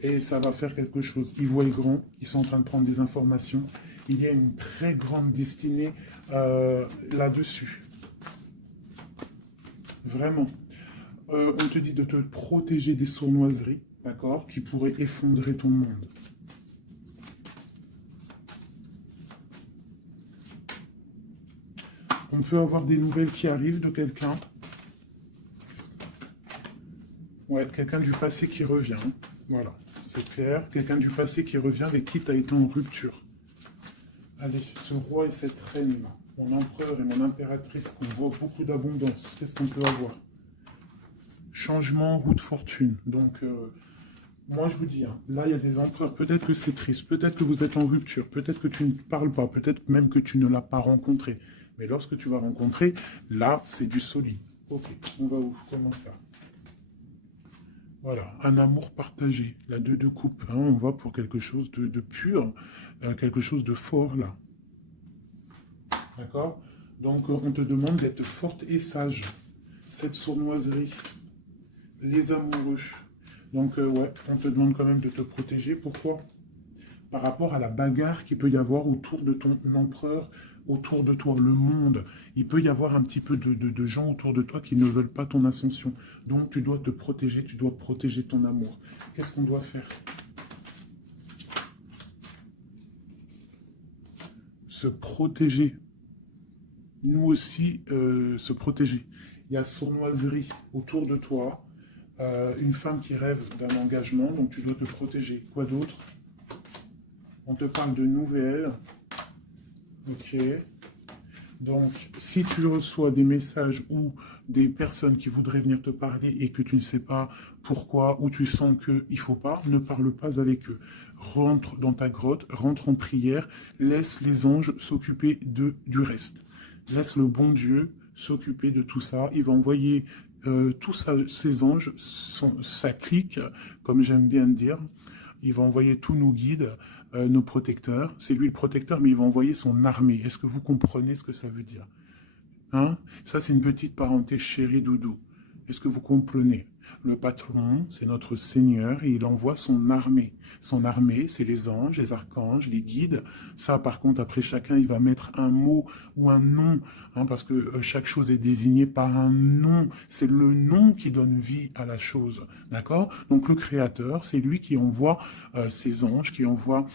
et ça va faire quelque chose. Ils voient grand, ils sont en train de prendre des informations. Il y a une très grande destinée là-dessus. Vraiment. On te dit de te protéger des sournoiseries, d'accord, qui pourraient effondrer ton monde. On peut avoir des nouvelles qui arrivent de quelqu'un. Ouais, quelqu'un du passé qui revient. Voilà, c'est clair. Quelqu'un du passé qui revient avec qui tu as été en rupture. Allez, ce roi et cette reine, mon empereur et mon impératrice, qu'on voit beaucoup d'abondance. Qu'est-ce qu'on peut avoir? Changement, roue de fortune. Donc, moi je vous dis, hein, là il y a des empereurs, peut-être que c'est triste, peut-être que vous êtes en rupture, peut-être que tu ne parles pas, peut-être même que tu ne l'as pas rencontré. Mais lorsque tu vas rencontrer, là c'est du solide. Ok, on va où? Comment ça? Voilà, un amour partagé, la deux de coupe, hein, on va pour quelque chose de pur, quelque chose de fort là. D'accord? Donc on te demande d'être forte et sage. Cette sournoiserie, les amoureux. Donc ouais, on te demande quand même de te protéger. Pourquoi? Par rapport à la bagarre qu'il peut y avoir autour de ton empereur, autour de toi, le monde. Il peut y avoir un petit peu de gens autour de toi qui ne veulent pas ton ascension. Donc tu dois te protéger, tu dois protéger ton amour. Qu'est-ce qu'on doit faire? Se protéger. Nous aussi, se protéger. Il y a sournoiserie autour de toi. Une femme qui rêve d'un engagement, donc tu dois te protéger. Quoi d'autre? On te parle de nouvelles. Ok. Donc, si tu reçois des messages ou des personnes qui voudraient venir te parler et que tu ne sais pas pourquoi, ou tu sens qu'il ne faut pas, ne parle pas avec eux. Rentre dans ta grotte, rentre en prière, laisse les anges s'occuper du reste. Laisse le bon Dieu s'occuper de tout ça. Il va envoyer tous ses anges, sa clique, comme j'aime bien dire. Il va envoyer tous nos guides, nos protecteurs. C'est lui le protecteur, mais il va envoyer son armée. Est-ce que vous comprenez ce que ça veut dire? Hein? Ça, c'est une petite parenthèse chérie doudou. Est-ce que vous comprenez? Le patron, c'est notre Seigneur et il envoie son armée. Son armée, c'est les anges, les archanges, les guides. Ça, par contre, après chacun, il va mettre un mot ou un nom, hein, parce que chaque chose est désignée par un nom. C'est le nom qui donne vie à la chose. D'accord? Donc le Créateur, c'est lui qui envoie ses anges, qui envoie...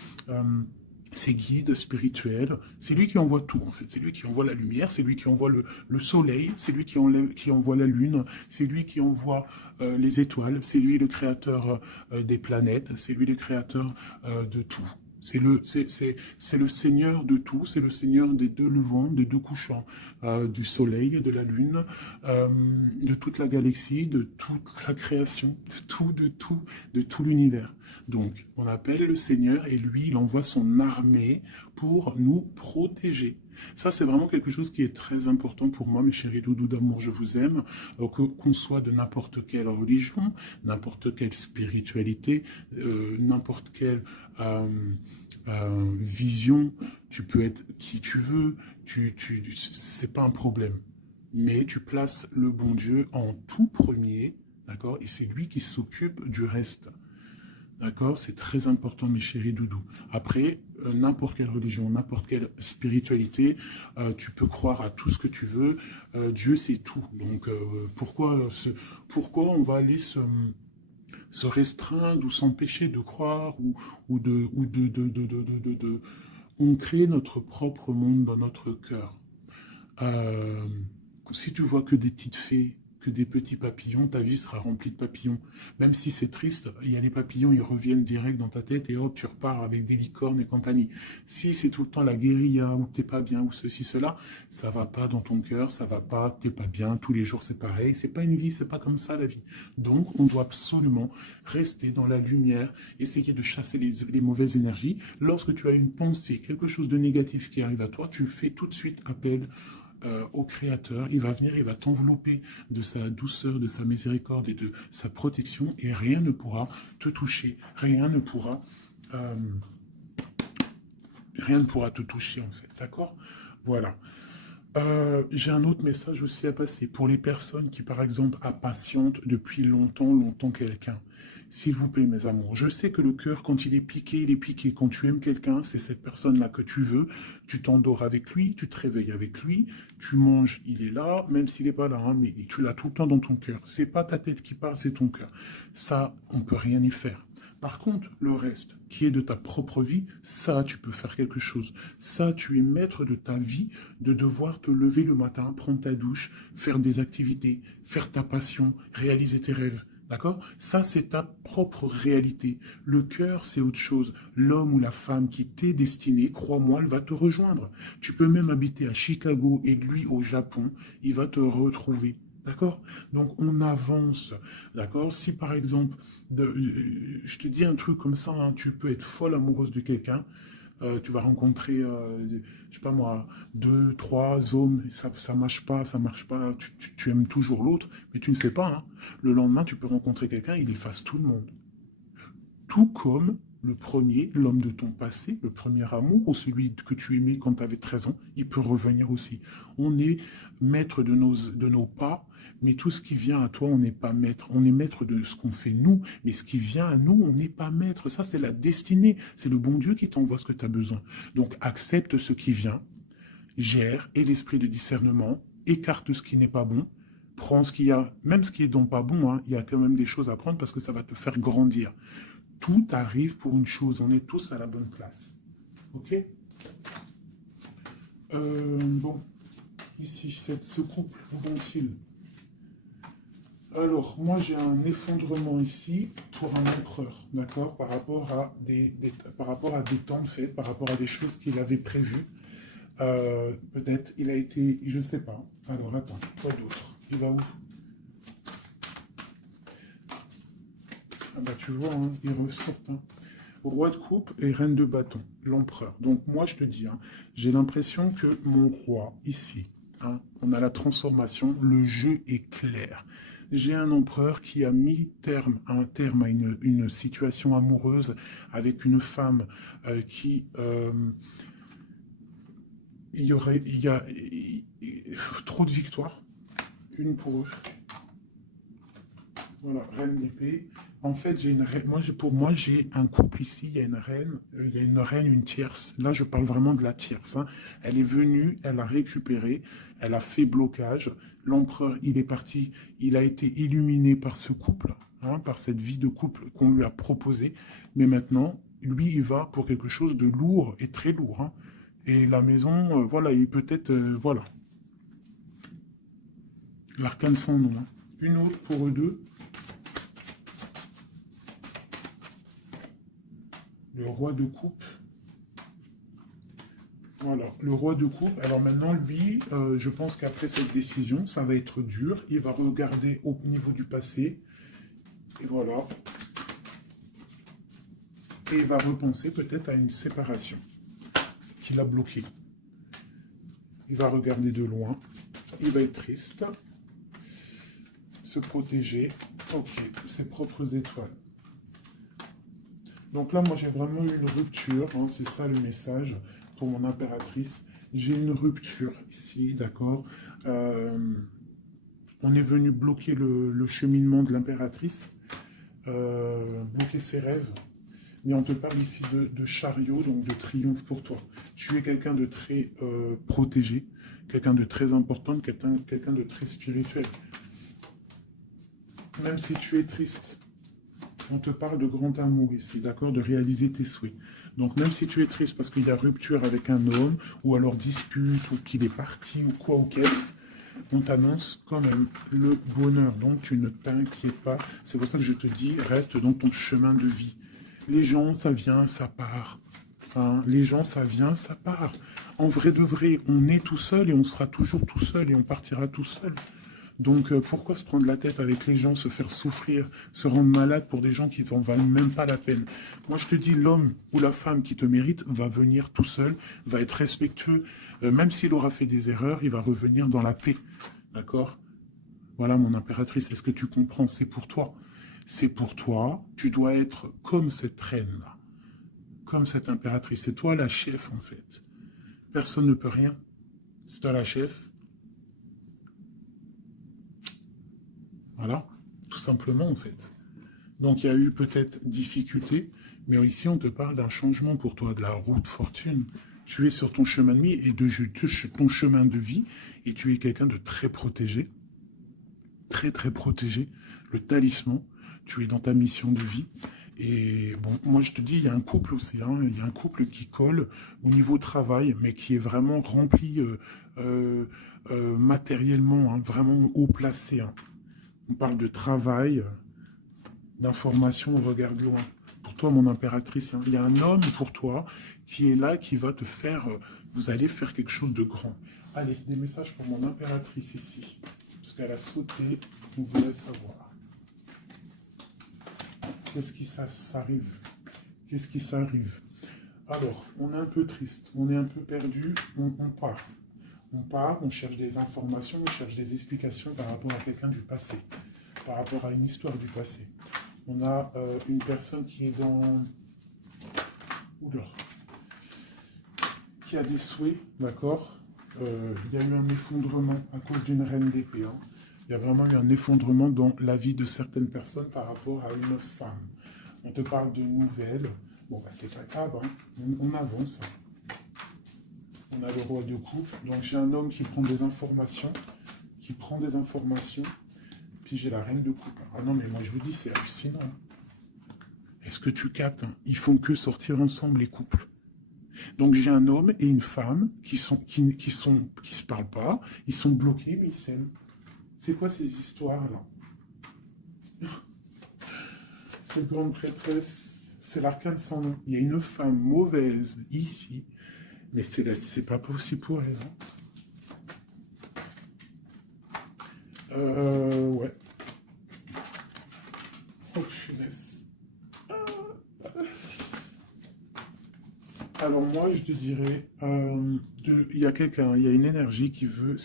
ses guides spirituels, c'est lui qui envoie tout en fait, c'est lui qui envoie la lumière, c'est lui qui envoie le soleil, c'est lui qui envoie la lune, c'est lui qui envoie les étoiles, c'est lui le créateur des planètes, c'est lui le créateur de tout. C'est le Seigneur de tout, c'est le Seigneur des deux levants, des deux couchants, du soleil, de la lune, de toute la galaxie, de toute la création, de tout l'univers. Donc, on appelle le Seigneur et lui, il envoie son armée pour nous protéger. Ça, c'est vraiment quelque chose qui est très important pour moi, mes chéris doudous d'amour, je vous aime, qu'on soit de n'importe quelle religion, n'importe quelle spiritualité, n'importe quelle vision, tu peux être qui tu veux, c'est pas un problème. Mais tu places le bon Dieu en tout premier, d'accord? Et c'est lui qui s'occupe du reste. D'accord? C'est très important, mes chéris doudous. Après, n'importe quelle religion, n'importe quelle spiritualité, tu peux croire à tout ce que tu veux. Dieu, c'est tout. Donc, pourquoi on va aller se restreindre ou s'empêcher de croire on crée notre propre monde dans notre cœur. Euh, Si tu vois que des petites fées, que des petits papillons, ta vie sera remplie de papillons. Même si c'est triste, il y a les papillons, ils reviennent direct dans ta tête et hop, tu repars avec des licornes et compagnie. Si c'est tout le temps la guérilla, ou t'es pas bien, ou ceci, cela, ça va pas dans ton cœur, ça va pas, t'es pas bien, tous les jours c'est pareil, c'est pas une vie, c'est pas comme ça la vie. Donc on doit absolument rester dans la lumière, essayer de chasser les mauvaises énergies. Lorsque tu as une pensée, quelque chose de négatif qui arrive à toi, tu fais tout de suite appel au Créateur, il va venir, il va t'envelopper de sa douceur, de sa miséricorde et de sa protection, et rien ne pourra te toucher, euh, rien ne pourra te toucher en fait, d'accord? Voilà. J'ai un autre message aussi à passer pour les personnes qui, par exemple, impatientent depuis longtemps quelqu'un. S'il vous plaît, mes amours, je sais que le cœur, quand il est piqué, il est piqué. Quand tu aimes quelqu'un, c'est cette personne-là que tu veux. Tu t'endors avec lui, tu te réveilles avec lui, tu manges, il est là, même s'il n'est pas là, hein, mais tu l'as tout le temps dans ton cœur. C'est pas ta tête qui parle, c'est ton cœur. Ça, on peut rien y faire. Par contre, le reste, qui est de ta propre vie, ça, tu peux faire quelque chose. Ça, tu es maître de ta vie, de devoir te lever le matin, prendre ta douche, faire des activités, faire ta passion, réaliser tes rêves. D'accord? Ça, c'est ta propre réalité. Le cœur, c'est autre chose. L'homme ou la femme qui t'est destiné, crois-moi, elle va te rejoindre. Tu peux même habiter à Chicago et lui au Japon, il va te retrouver. D'accord? Donc on avance. D'accord? Si par exemple, je te dis un truc comme ça, hein, tu peux être folle amoureuse de quelqu'un, tu vas rencontrer, je sais pas moi, deux, trois hommes, ça marche pas, tu aimes toujours l'autre, mais tu ne sais pas, hein. Le lendemain, tu peux rencontrer quelqu'un, il efface tout le monde. Tout comme le premier, l'homme de ton passé, le premier amour, ou celui que tu aimais quand tu avais 13 ans, il peut revenir aussi. On est maître de nos pas, mais tout ce qui vient à toi, on n'est pas maître. On est maître de ce qu'on fait nous, mais ce qui vient à nous, on n'est pas maître. Ça, c'est la destinée. C'est le bon Dieu qui t'envoie ce que tu as besoin. Donc, accepte ce qui vient, gère, et l'esprit de discernement, écarte ce qui n'est pas bon, prends ce qu'il y a, même ce qui est donc pas bon, hein, il y a quand même des choses à prendre parce que ça va te faire grandir. Tout arrive pour une chose, on est tous à la bonne place. Ok? Bon, ici, ce couple, où vont-ils? Alors, moi j'ai un effondrement ici pour un empereur, d'accord, par rapport à par rapport à des temps de fête, par rapport à des choses qu'il avait prévues. Peut-être il a été, je sais pas. Alors attends, quoi d'autre? Il va où? Ah bah tu vois, hein, il ressort. Hein. Roi de coupe et reine de bâton, l'empereur. Donc moi je te dis, hein, j'ai l'impression que mon roi, ici, hein, on a la transformation, le jeu est clair. J'ai un empereur qui a mis un terme à une situation amoureuse avec une femme qui... il y a trop de victoires, une pour eux. Voilà, reine d'épée. En fait, j'ai une reine. Pour moi, j'ai un couple ici. Il y a une reine, une tierce. Là, je parle vraiment de la tierce. Hein. Elle est venue, elle a récupéré, elle a fait blocage. L'empereur, il est parti. Il a été illuminé par ce couple, hein, par cette vie de couple qu'on lui a proposée. Mais maintenant, lui, il va pour quelque chose de lourd et très lourd. Hein. Et la maison, voilà, il peut-être, voilà. L'arcane sans nom. Hein. Une autre pour eux deux. Le roi de coupe Voilà, le roi de coupe. Alors maintenant, lui, je pense qu'après cette décision, ça va être dur. Il va regarder au niveau du passé. Et voilà. Et il va repenser peut-être à une séparation qui l'a bloqué. Il va regarder de loin. Il va être triste. Se protéger. Ok, ses propres étoiles. Donc là, moi, j'ai vraiment eu une rupture. Hein, c'est ça le message pour mon impératrice. J'ai une rupture ici, d'accord. On est venu bloquer le cheminement de l'impératrice, bloquer ses rêves. Mais on te parle ici de chariot, donc de triomphe pour toi. Tu es quelqu'un de très protégé, quelqu'un de très important, quelqu'un de très spirituel. Même si tu es triste, on te parle de grand amour ici, d'accord, de réaliser tes souhaits. Donc même si tu es triste parce qu'il y a rupture avec un homme, ou alors dispute, ou qu'il est parti, ou quoi ou qu'est-ce, on t'annonce quand même le bonheur. Donc tu ne t'inquiètes pas. C'est pour ça que je te dis, reste dans ton chemin de vie. Les gens, ça vient, ça part. Hein, les gens, ça vient, ça part. En vrai de vrai, on est tout seul et on sera toujours tout seul et on partira tout seul. Donc pourquoi se prendre la tête avec les gens, se faire souffrir, se rendre malade pour des gens qui n'en valent même pas la peine? Moi je te dis, l'homme ou la femme qui te mérite va venir tout seul, va être respectueux, même s'il aura fait des erreurs, il va revenir dans la paix. D'accord? Voilà mon impératrice, est-ce que tu comprends? C'est pour toi. C'est pour toi, tu dois être comme cette reine-là, comme cette impératrice. C'est toi la chef en fait. Personne ne peut rien. C'est toi la chef. Voilà, tout simplement en fait. Donc il y a eu peut-être difficulté, mais ici on te parle d'un changement pour toi, de la roue de fortune. Tu es sur ton chemin de vie et ton chemin de vie et tu es quelqu'un de très protégé, très très protégé. Le talisman, tu es dans ta mission de vie. Et bon, moi je te dis, il y a un couple aussi, hein, il y a un couple qui colle au niveau travail, mais qui est vraiment rempli matériellement, hein, vraiment haut placé. Hein. On parle de travail, d'information, on regarde loin. Pour toi, mon impératrice, hein, il y a un homme pour toi qui est là, qui va te faire, vous allez faire quelque chose de grand. Allez, des messages pour mon impératrice ici, parce qu'elle a sauté, vous voulez savoir. Qu'est-ce qui s'arrive? Qu'est-ce qui s'arrive? Alors, on est un peu triste, on est un peu perdu, on part. On part, on cherche des informations, on cherche des explications par rapport à quelqu'un du passé, par rapport à une histoire du passé. On a une personne qui est dans... Oula. Qui a des souhaits, d'accord. Il y a eu un effondrement à cause d'une reine d'épée. Hein. Il y a vraiment eu un effondrement dans la vie de certaines personnes par rapport à une femme. On te parle de nouvelles. Bon, bah, c'est pas grave, hein. On avance. On a le roi de coupe. Donc j'ai un homme qui prend des informations, puis j'ai la reine de coupe. Ah non, mais moi je vous dis, c'est hallucinant. Est-ce que tu captes? Ils font que sortir ensemble, les couples. Donc j'ai un homme et une femme qui se parlent pas, ils sont bloqués, mais ils s'aiment. C'est quoi ces histoires-là? Cette grande prêtresse, c'est l'arcane sans nom. Il y a une femme mauvaise ici, mais c'est pas possible pour elle. Ouais. Oh, punaise. Alors moi, je te dirais, il y a quelqu'un, il y a une énergie qui veut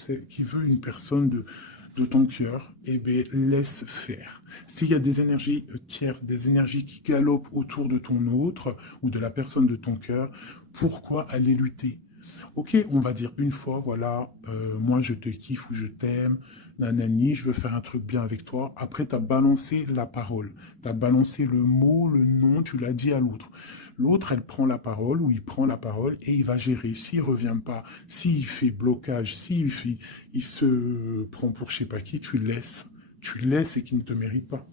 une personne de ton cœur, et bien laisse faire. S'il y a des énergies tierces, des énergies qui galopent autour de ton autre ou de la personne de ton cœur, pourquoi aller lutter? Ok, on va dire une fois, voilà, moi je te kiffe ou je t'aime, nanani, je veux faire un truc bien avec toi. Après, tu as balancé la parole, tu as balancé le mot, le nom, tu l'as dit à l'autre. L'autre, elle prend la parole ou il prend la parole et il va gérer. S'il ne revient pas, s'il fait blocage, il se prend pour je sais pas qui, tu laisses. Tu laisses et qu'il ne te mérite pas.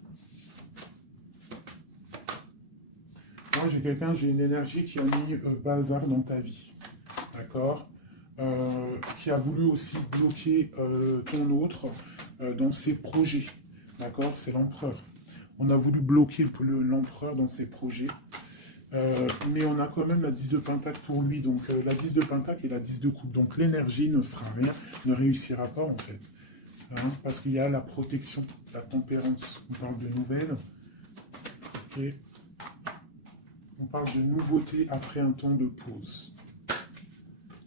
Moi, j'ai une énergie qui a mis bazar dans ta vie. D'accord, qui a voulu aussi bloquer ton autre dans ses projets. D'accord, c'est l'empereur. On a voulu bloquer l'empereur dans ses projets. Mais on a quand même la 10 de pentacle pour lui. Donc la 10 de pentacle et la 10 de coupe. Donc l'énergie ne fera rien, ne réussira pas en fait. Hein, parce qu'il y a la protection, la tempérance. On parle de nouvelles. Ok. On parle de nouveauté après un temps de pause.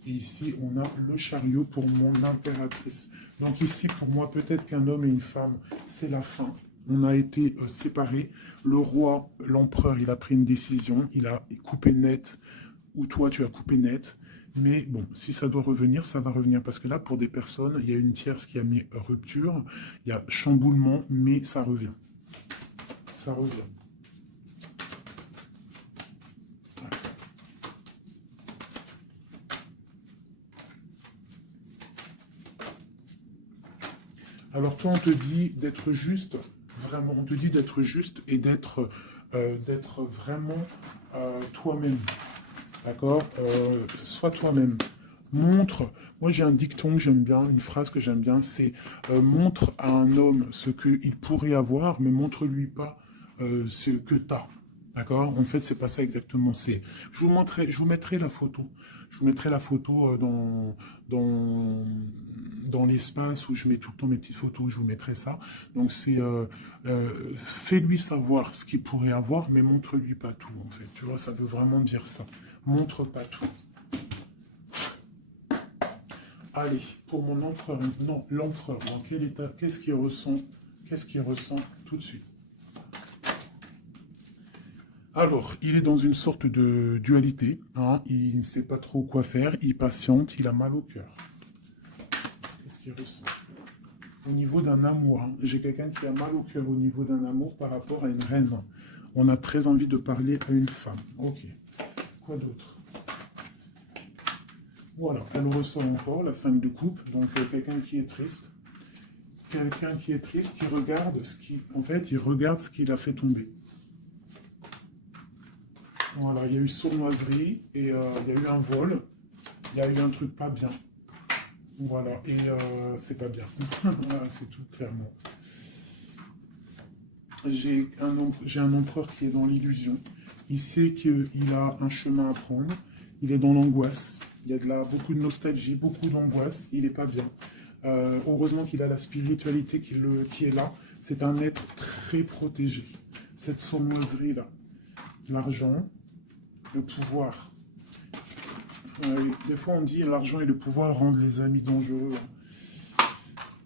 Et ici, on a le chariot pour mon impératrice. Donc ici, pour moi, peut-être qu'un homme et une femme, c'est la fin. On a été séparés. Le roi, l'empereur, il a pris une décision. Il a coupé net, ou toi, tu as coupé net. Mais bon, si ça doit revenir, ça va revenir. Parce que là, pour des personnes, il y a une tierce qui a mis rupture. Il y a chamboulement, mais ça revient. Ça revient. Alors toi, on te dit d'être juste, vraiment, on te dit d'être juste et d'être vraiment toi-même. D'accord. Sois toi-même. Montre, moi j'ai un dicton que j'aime bien, une phrase que j'aime bien, c'est montre à un homme ce qu'il pourrait avoir, mais montre-lui pas ce que tu as. D'accord. En fait, c'est pas ça exactement. Je vous mettrai la photo. Je vous mettrai la photo dans, dans l'espace où je mets tout le temps mes petites photos, je vous mettrai ça. Donc c'est fais-lui savoir ce qu'il pourrait avoir, mais montre-lui pas tout en fait. Tu vois, ça veut vraiment dire ça. Montre pas tout. Allez, pour mon empereur, non, l'empereur, dans quel état, qu'est-ce qu'il ressent tout de suite? Alors, il est dans une sorte de dualité, hein, il ne sait pas trop quoi faire, il patiente, il a mal au cœur. Qu'est-ce qu'il ressent? Au niveau d'un amour, hein, j'ai quelqu'un qui a mal au cœur au niveau d'un amour par rapport à une reine. On a très envie de parler à une femme. Ok. Quoi d'autre? Voilà, elle ressent encore la 5 de coupe, donc quelqu'un qui est triste. Quelqu'un qui est triste, qui regarde ce qui, en fait, il regarde ce qu'il a fait tomber. Voilà, il y a eu sournoiserie et il y a eu un vol. Il y a eu un truc pas bien. Voilà, et c'est pas bien. Voilà, c'est tout, clairement. J'ai un empereur qui est dans l'illusion. Il sait qu'il a un chemin à prendre. Il est dans l'angoisse. Il y a beaucoup de nostalgie, beaucoup d'angoisse. Il n'est pas bien. Heureusement qu'il a la spiritualité qui est là. C'est un être très protégé. Cette sournoiserie-là. L'argent, le pouvoir. Des fois, on dit l'argent et le pouvoir rendent les amis dangereux.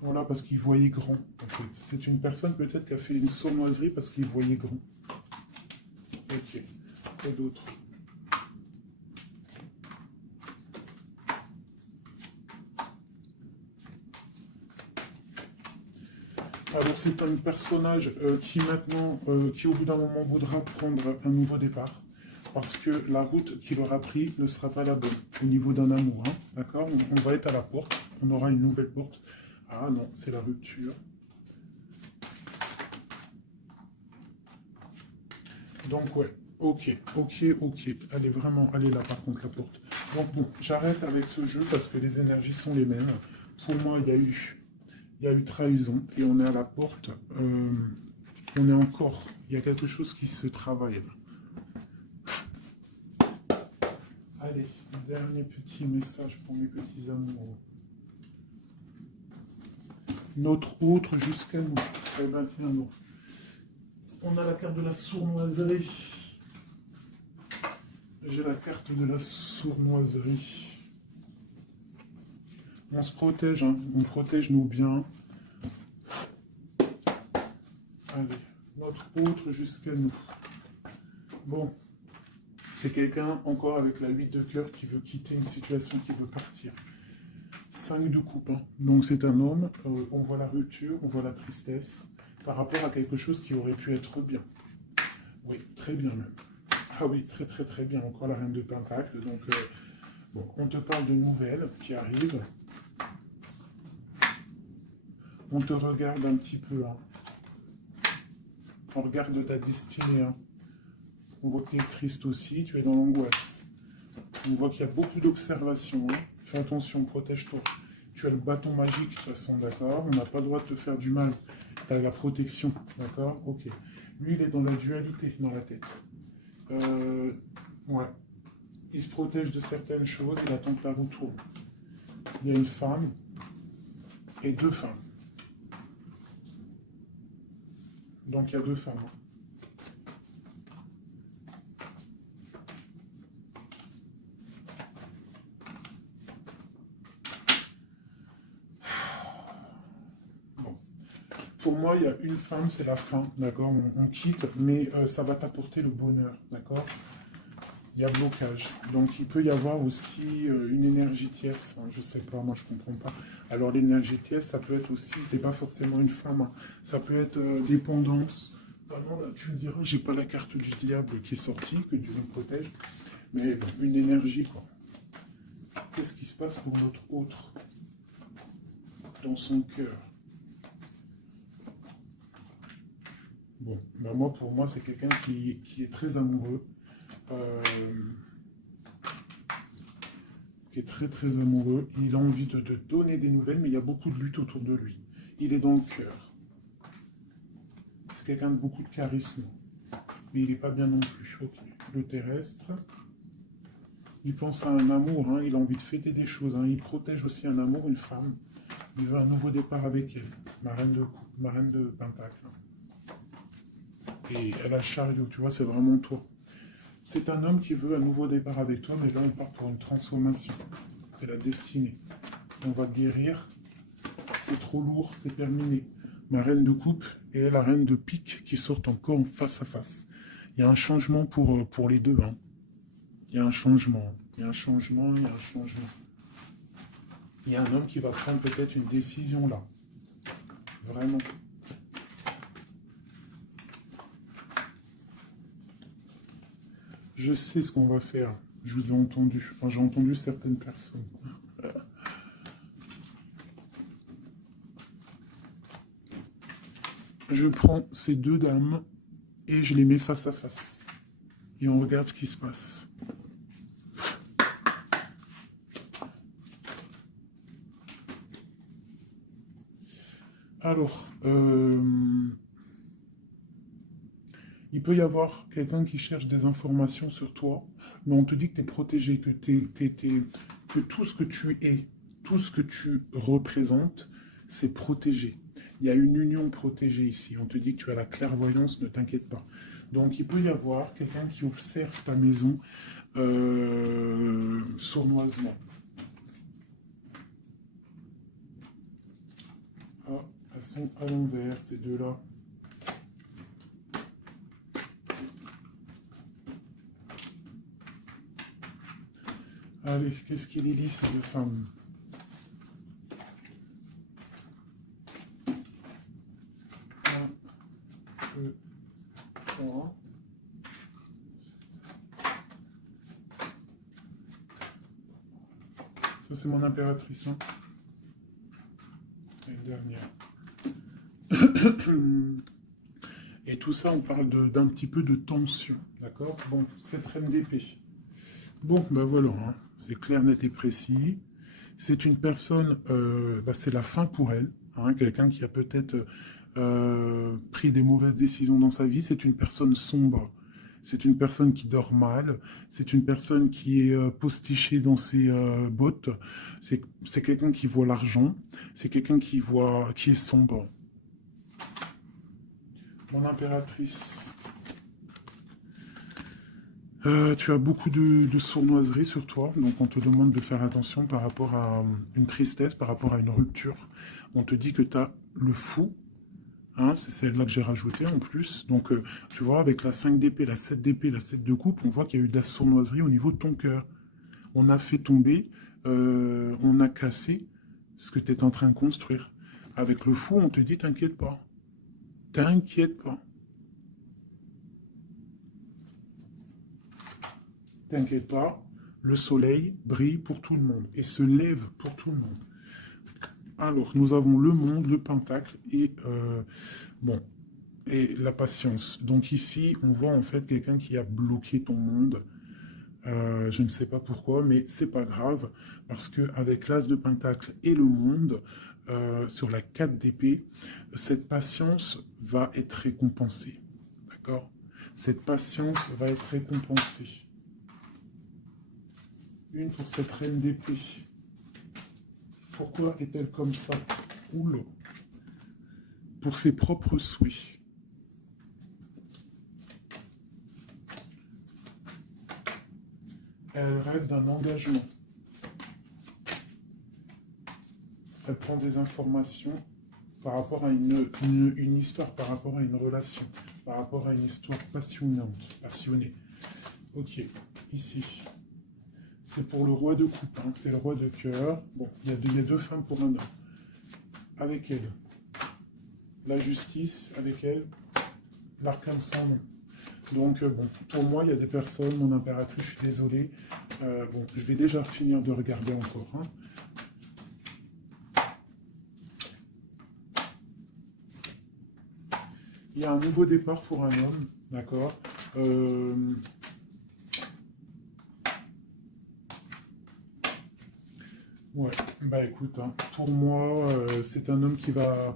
Voilà, parce qu'il voyait grand, en fait. C'est une personne peut-être qui a fait une sournoiserie parce qu'il voyait grand. Ok. Et d'autres. Alors c'est un personnage qui maintenant, qui au bout d'un moment voudra prendre un nouveau départ. Parce que la route qu'il aura prise ne sera pas la bonne au niveau d'un amour. Hein, d'accord, on va être à la porte, on aura une nouvelle porte. Ah non, c'est la rupture. Donc ouais, ok. Elle est vraiment, elle est là par contre la porte. Donc bon, j'arrête avec ce jeu parce que les énergies sont les mêmes. Pour moi, il y a eu trahison et on est à la porte. On est encore, il y a quelque chose qui se travaille là. Allez, dernier petit message pour mes petits amoureux. Notre autre jusqu'à nous. Eh ben tiens, non. On a la carte de la sournoiserie. J'ai la carte de la sournoiserie. On se protège, hein. On protège nos biens. Allez, notre autre jusqu'à nous. Bon, c'est quelqu'un encore avec la 8 de cœur qui veut quitter une situation, qui veut partir. 5 de coupe, hein. Donc c'est un homme, on voit la rupture, on voit la tristesse par rapport à quelque chose qui aurait pu être bien. Oui, très bien même. Ah oui, très bien. Encore la reine de Pentacle. Donc, bon, on te parle de nouvelles qui arrivent. On te regarde un petit peu. Hein. On regarde ta destinée. Hein. On voit que tu es triste aussi, tu es dans l'angoisse. On voit qu'il y a beaucoup d'observations. Hein. Fais attention, protège-toi. Tu as le bâton magique, de toute façon, d'accord? On n'a pas le droit de te faire du mal. Tu as la protection, d'accord? Ok. Lui, il est dans la dualité dans la tête. Euh, ouais. Il se protège de certaines choses, il attend que la roue tourne. Il y a une femme et deux femmes. Donc il y a deux femmes. Bon. Pour moi, il y a une femme, c'est la fin, d'accord, on quitte, mais ça va t'apporter le bonheur, d'accord. Il y a blocage. Donc il peut y avoir aussi une énergie tierce, hein, je sais pas, moi je comprends pas. Alors l'énergie tierce, ça peut être aussi, c'est pas forcément une femme, hein, ça peut être dépendance. Vraiment, là, tu me diras, j'ai pas la carte du diable qui est sortie, que Dieu nous protège, mais bon, une énergie, quoi. Qu'est-ce qui se passe pour notre autre dans son cœur? Bon, ben moi, pour moi, c'est quelqu'un qui est très amoureux, euh, qui est très très amoureux. Il a envie de donner des nouvelles, mais il y a beaucoup de lutte autour de lui. Il est dans le cœur. C'est quelqu'un de beaucoup de charisme, mais il n'est pas bien non plus. Ok. Le terrestre, il pense à un amour, hein, il a envie de fêter des choses. Hein, il protège aussi un amour, une femme. Il veut un nouveau départ avec elle, ma reine de Pentacle. Et elle a le chariot, tu vois, c'est vraiment toi. C'est un homme qui veut un nouveau départ avec toi, mais là on part pour une transformation. C'est la destinée. On va guérir. C'est trop lourd, c'est terminé. Ma reine de coupe et la reine de pique qui sortent encore en face à face. Il y a un changement pour les deux. Hein. Il y a un changement. Il y a un changement, il y a un changement. Il y a un homme qui va prendre peut-être une décision là. Vraiment. Je sais ce qu'on va faire. Je vous ai entendu. Enfin, j'ai entendu certaines personnes. Je prends ces deux dames et je les mets face à face. Et on regarde ce qui se passe. Alors, il peut y avoir quelqu'un qui cherche des informations sur toi, mais on te dit que tu es protégé, que tout ce que tu es, tout ce que tu représentes, c'est protégé. Il y a une union protégée ici. On te dit que tu as la clairvoyance, ne t'inquiète pas. Donc il peut y avoir quelqu'un qui observe ta maison sournoisement. Ah, elles sont à l'envers, ces deux-là. Allez, qu'est-ce qu'il est lisse de femme? Un, deux, trois. Ça, c'est mon impératrice. Hein. Et une dernière. Et tout ça, on parle d'un petit peu de tension. D'accord. Bon, cette reine d'épée. Bon, ben voilà. Hein. C'est clair, net et précis. C'est une personne, c'est la fin pour elle. Hein, quelqu'un qui a peut-être pris des mauvaises décisions dans sa vie. C'est une personne sombre. C'est une personne qui dort mal. C'est une personne qui est postichée dans ses bottes. C'est quelqu'un qui voit l'argent. C'est quelqu'un qui est sombre. Mon impératrice. Tu as beaucoup de sournoiserie sur toi, donc on te demande de faire attention par rapport à une tristesse, par rapport à une rupture. On te dit que tu as le fou, hein, c'est celle-là que j'ai rajoutée en plus. Donc tu vois, avec la 5 d'épée, la 7 d'épée, la 7 de coupe, on voit qu'il y a eu de la sournoiserie au niveau de ton cœur. On a fait tomber, on a cassé ce que tu es en train de construire. Avec le fou, on te dit t'inquiète pas. T'inquiète pas. T'inquiète pas, le soleil brille pour tout le monde et se lève pour tout le monde. Alors, nous avons le monde, le pentacle et bon et la patience. Donc ici, on voit en fait quelqu'un qui a bloqué ton monde. Je ne sais pas pourquoi, mais c'est pas grave parce que avec l'as de pentacle et le monde sur la 4 d'épée, cette patience va être récompensée. D'accord? Cette patience va être récompensée. Une pour cette reine d'épée. Pourquoi est-elle comme ça? Oula. Pour ses propres souhaits. Elle rêve d'un engagement. Elle prend des informations par rapport à une histoire, par rapport à une relation, par rapport à une histoire passionnée. Ok, ici. C'est pour le roi de coupe, hein, c'est le roi de cœur. Bon, il y a deux femmes pour un homme. Avec elle, la justice, avec elle, l'arcane sans nom. Donc, bon, pour moi, il y a des personnes, mon impératrice, je suis désolé. Bon, je vais déjà finir de regarder encore. Hein. Il y a un nouveau départ pour un homme, d'accord. Ouais, bah écoute, hein, pour moi, c'est un homme qui va...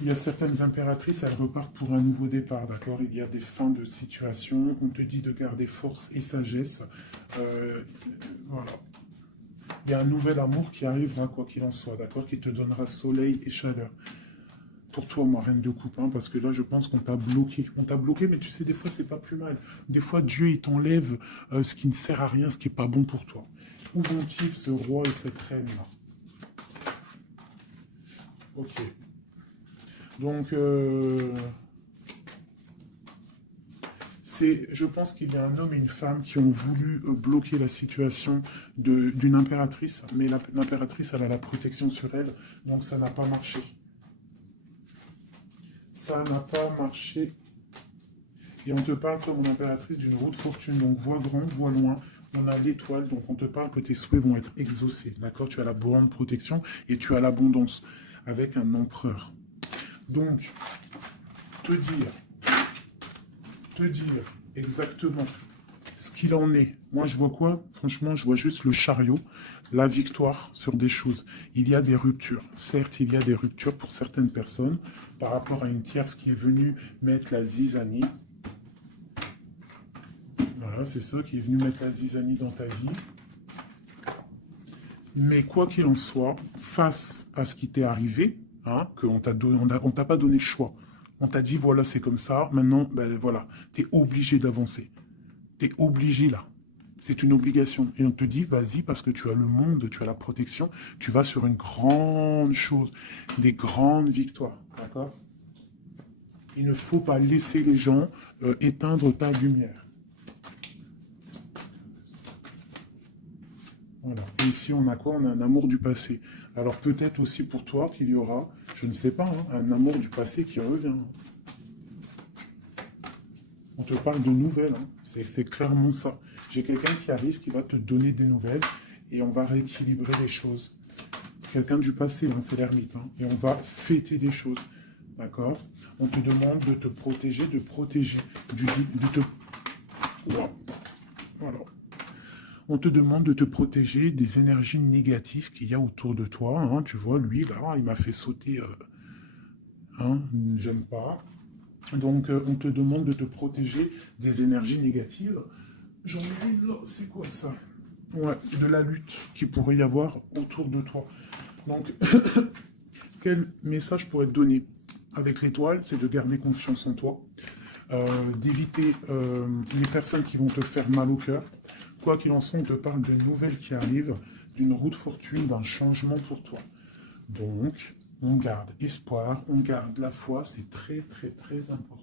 Il y a certaines impératrices, elles repartent pour un nouveau départ, d'accord. Il y a des fins de situation, on te dit de garder force et sagesse. Voilà. Il y a un nouvel amour qui arrivera, quoi qu'il en soit, d'accord, qui te donnera soleil et chaleur. Pour toi, ma reine de coupe, hein, parce que là, je pense qu'on t'a bloqué. On t'a bloqué, mais tu sais, des fois, c'est pas plus mal. Des fois, Dieu, il t'enlève ce qui ne sert à rien, ce qui n'est pas bon pour toi. Où vont-ils, ce roi et cette reine-là? Ok. Donc, je pense qu'il y a un homme et une femme qui ont voulu bloquer la situation d'une impératrice, mais l'impératrice, elle a la protection sur elle, donc ça n'a pas marché. Ça n'a pas marché. Et on te parle comme une impératrice d'une roue de fortune, donc vois grand, vois loin. On a l'étoile, donc on te parle que tes souhaits vont être exaucés, d'accord? Tu as la bonne protection et tu as l'abondance avec un empereur. Donc, te dire exactement ce qu'il en est. Moi, je vois quoi? Franchement, je vois juste le chariot, la victoire sur des choses. Il y a des ruptures. Certes, il y a des ruptures pour certaines personnes par rapport à une tierce qui est venue mettre la zizanie. Voilà, c'est ça, qui est venu mettre la zizanie dans ta vie. Mais quoi qu'il en soit, face à ce qui t'est arrivé, hein, qu'on t'a pas donné le choix. On t'a dit, voilà, c'est comme ça. Maintenant, ben voilà, tu es obligé d'avancer. Tu es obligé là. C'est une obligation. Et on te dit, vas-y, parce que tu as le monde, tu as la protection, tu vas sur une grande chose, des grandes victoires. D'accord? Il ne faut pas laisser les gens éteindre ta lumière. Voilà. Et ici, on a quoi? On a un amour du passé. Alors peut-être aussi pour toi qu'il y aura, je ne sais pas, hein, un amour du passé qui revient. On te parle de nouvelles, hein. C'est clairement ça. J'ai quelqu'un qui arrive, qui va te donner des nouvelles, et on va rééquilibrer les choses. Quelqu'un du passé, hein, c'est l'ermite, hein, et on va fêter des choses. D'accord? On te demande de te protéger, Voilà. On te demande de te protéger des énergies négatives qu'il y a autour de toi. Hein. Tu vois, lui, là, il m'a fait sauter. Hein, j'aime pas. Donc, on te demande de te protéger des énergies négatives. J'en ai une là, c'est quoi ça? Ouais, de la lutte qu'il pourrait y avoir autour de toi. Donc, quel message pourrait te donner avec l'étoile? C'est de garder confiance en toi, d'éviter les personnes qui vont te faire mal au cœur. Quoi qu'il en soit, on te parle de nouvelles qui arrivent, d'une roue de fortune, d'un changement pour toi. Donc, on garde espoir, on garde la foi, c'est très, très, très important.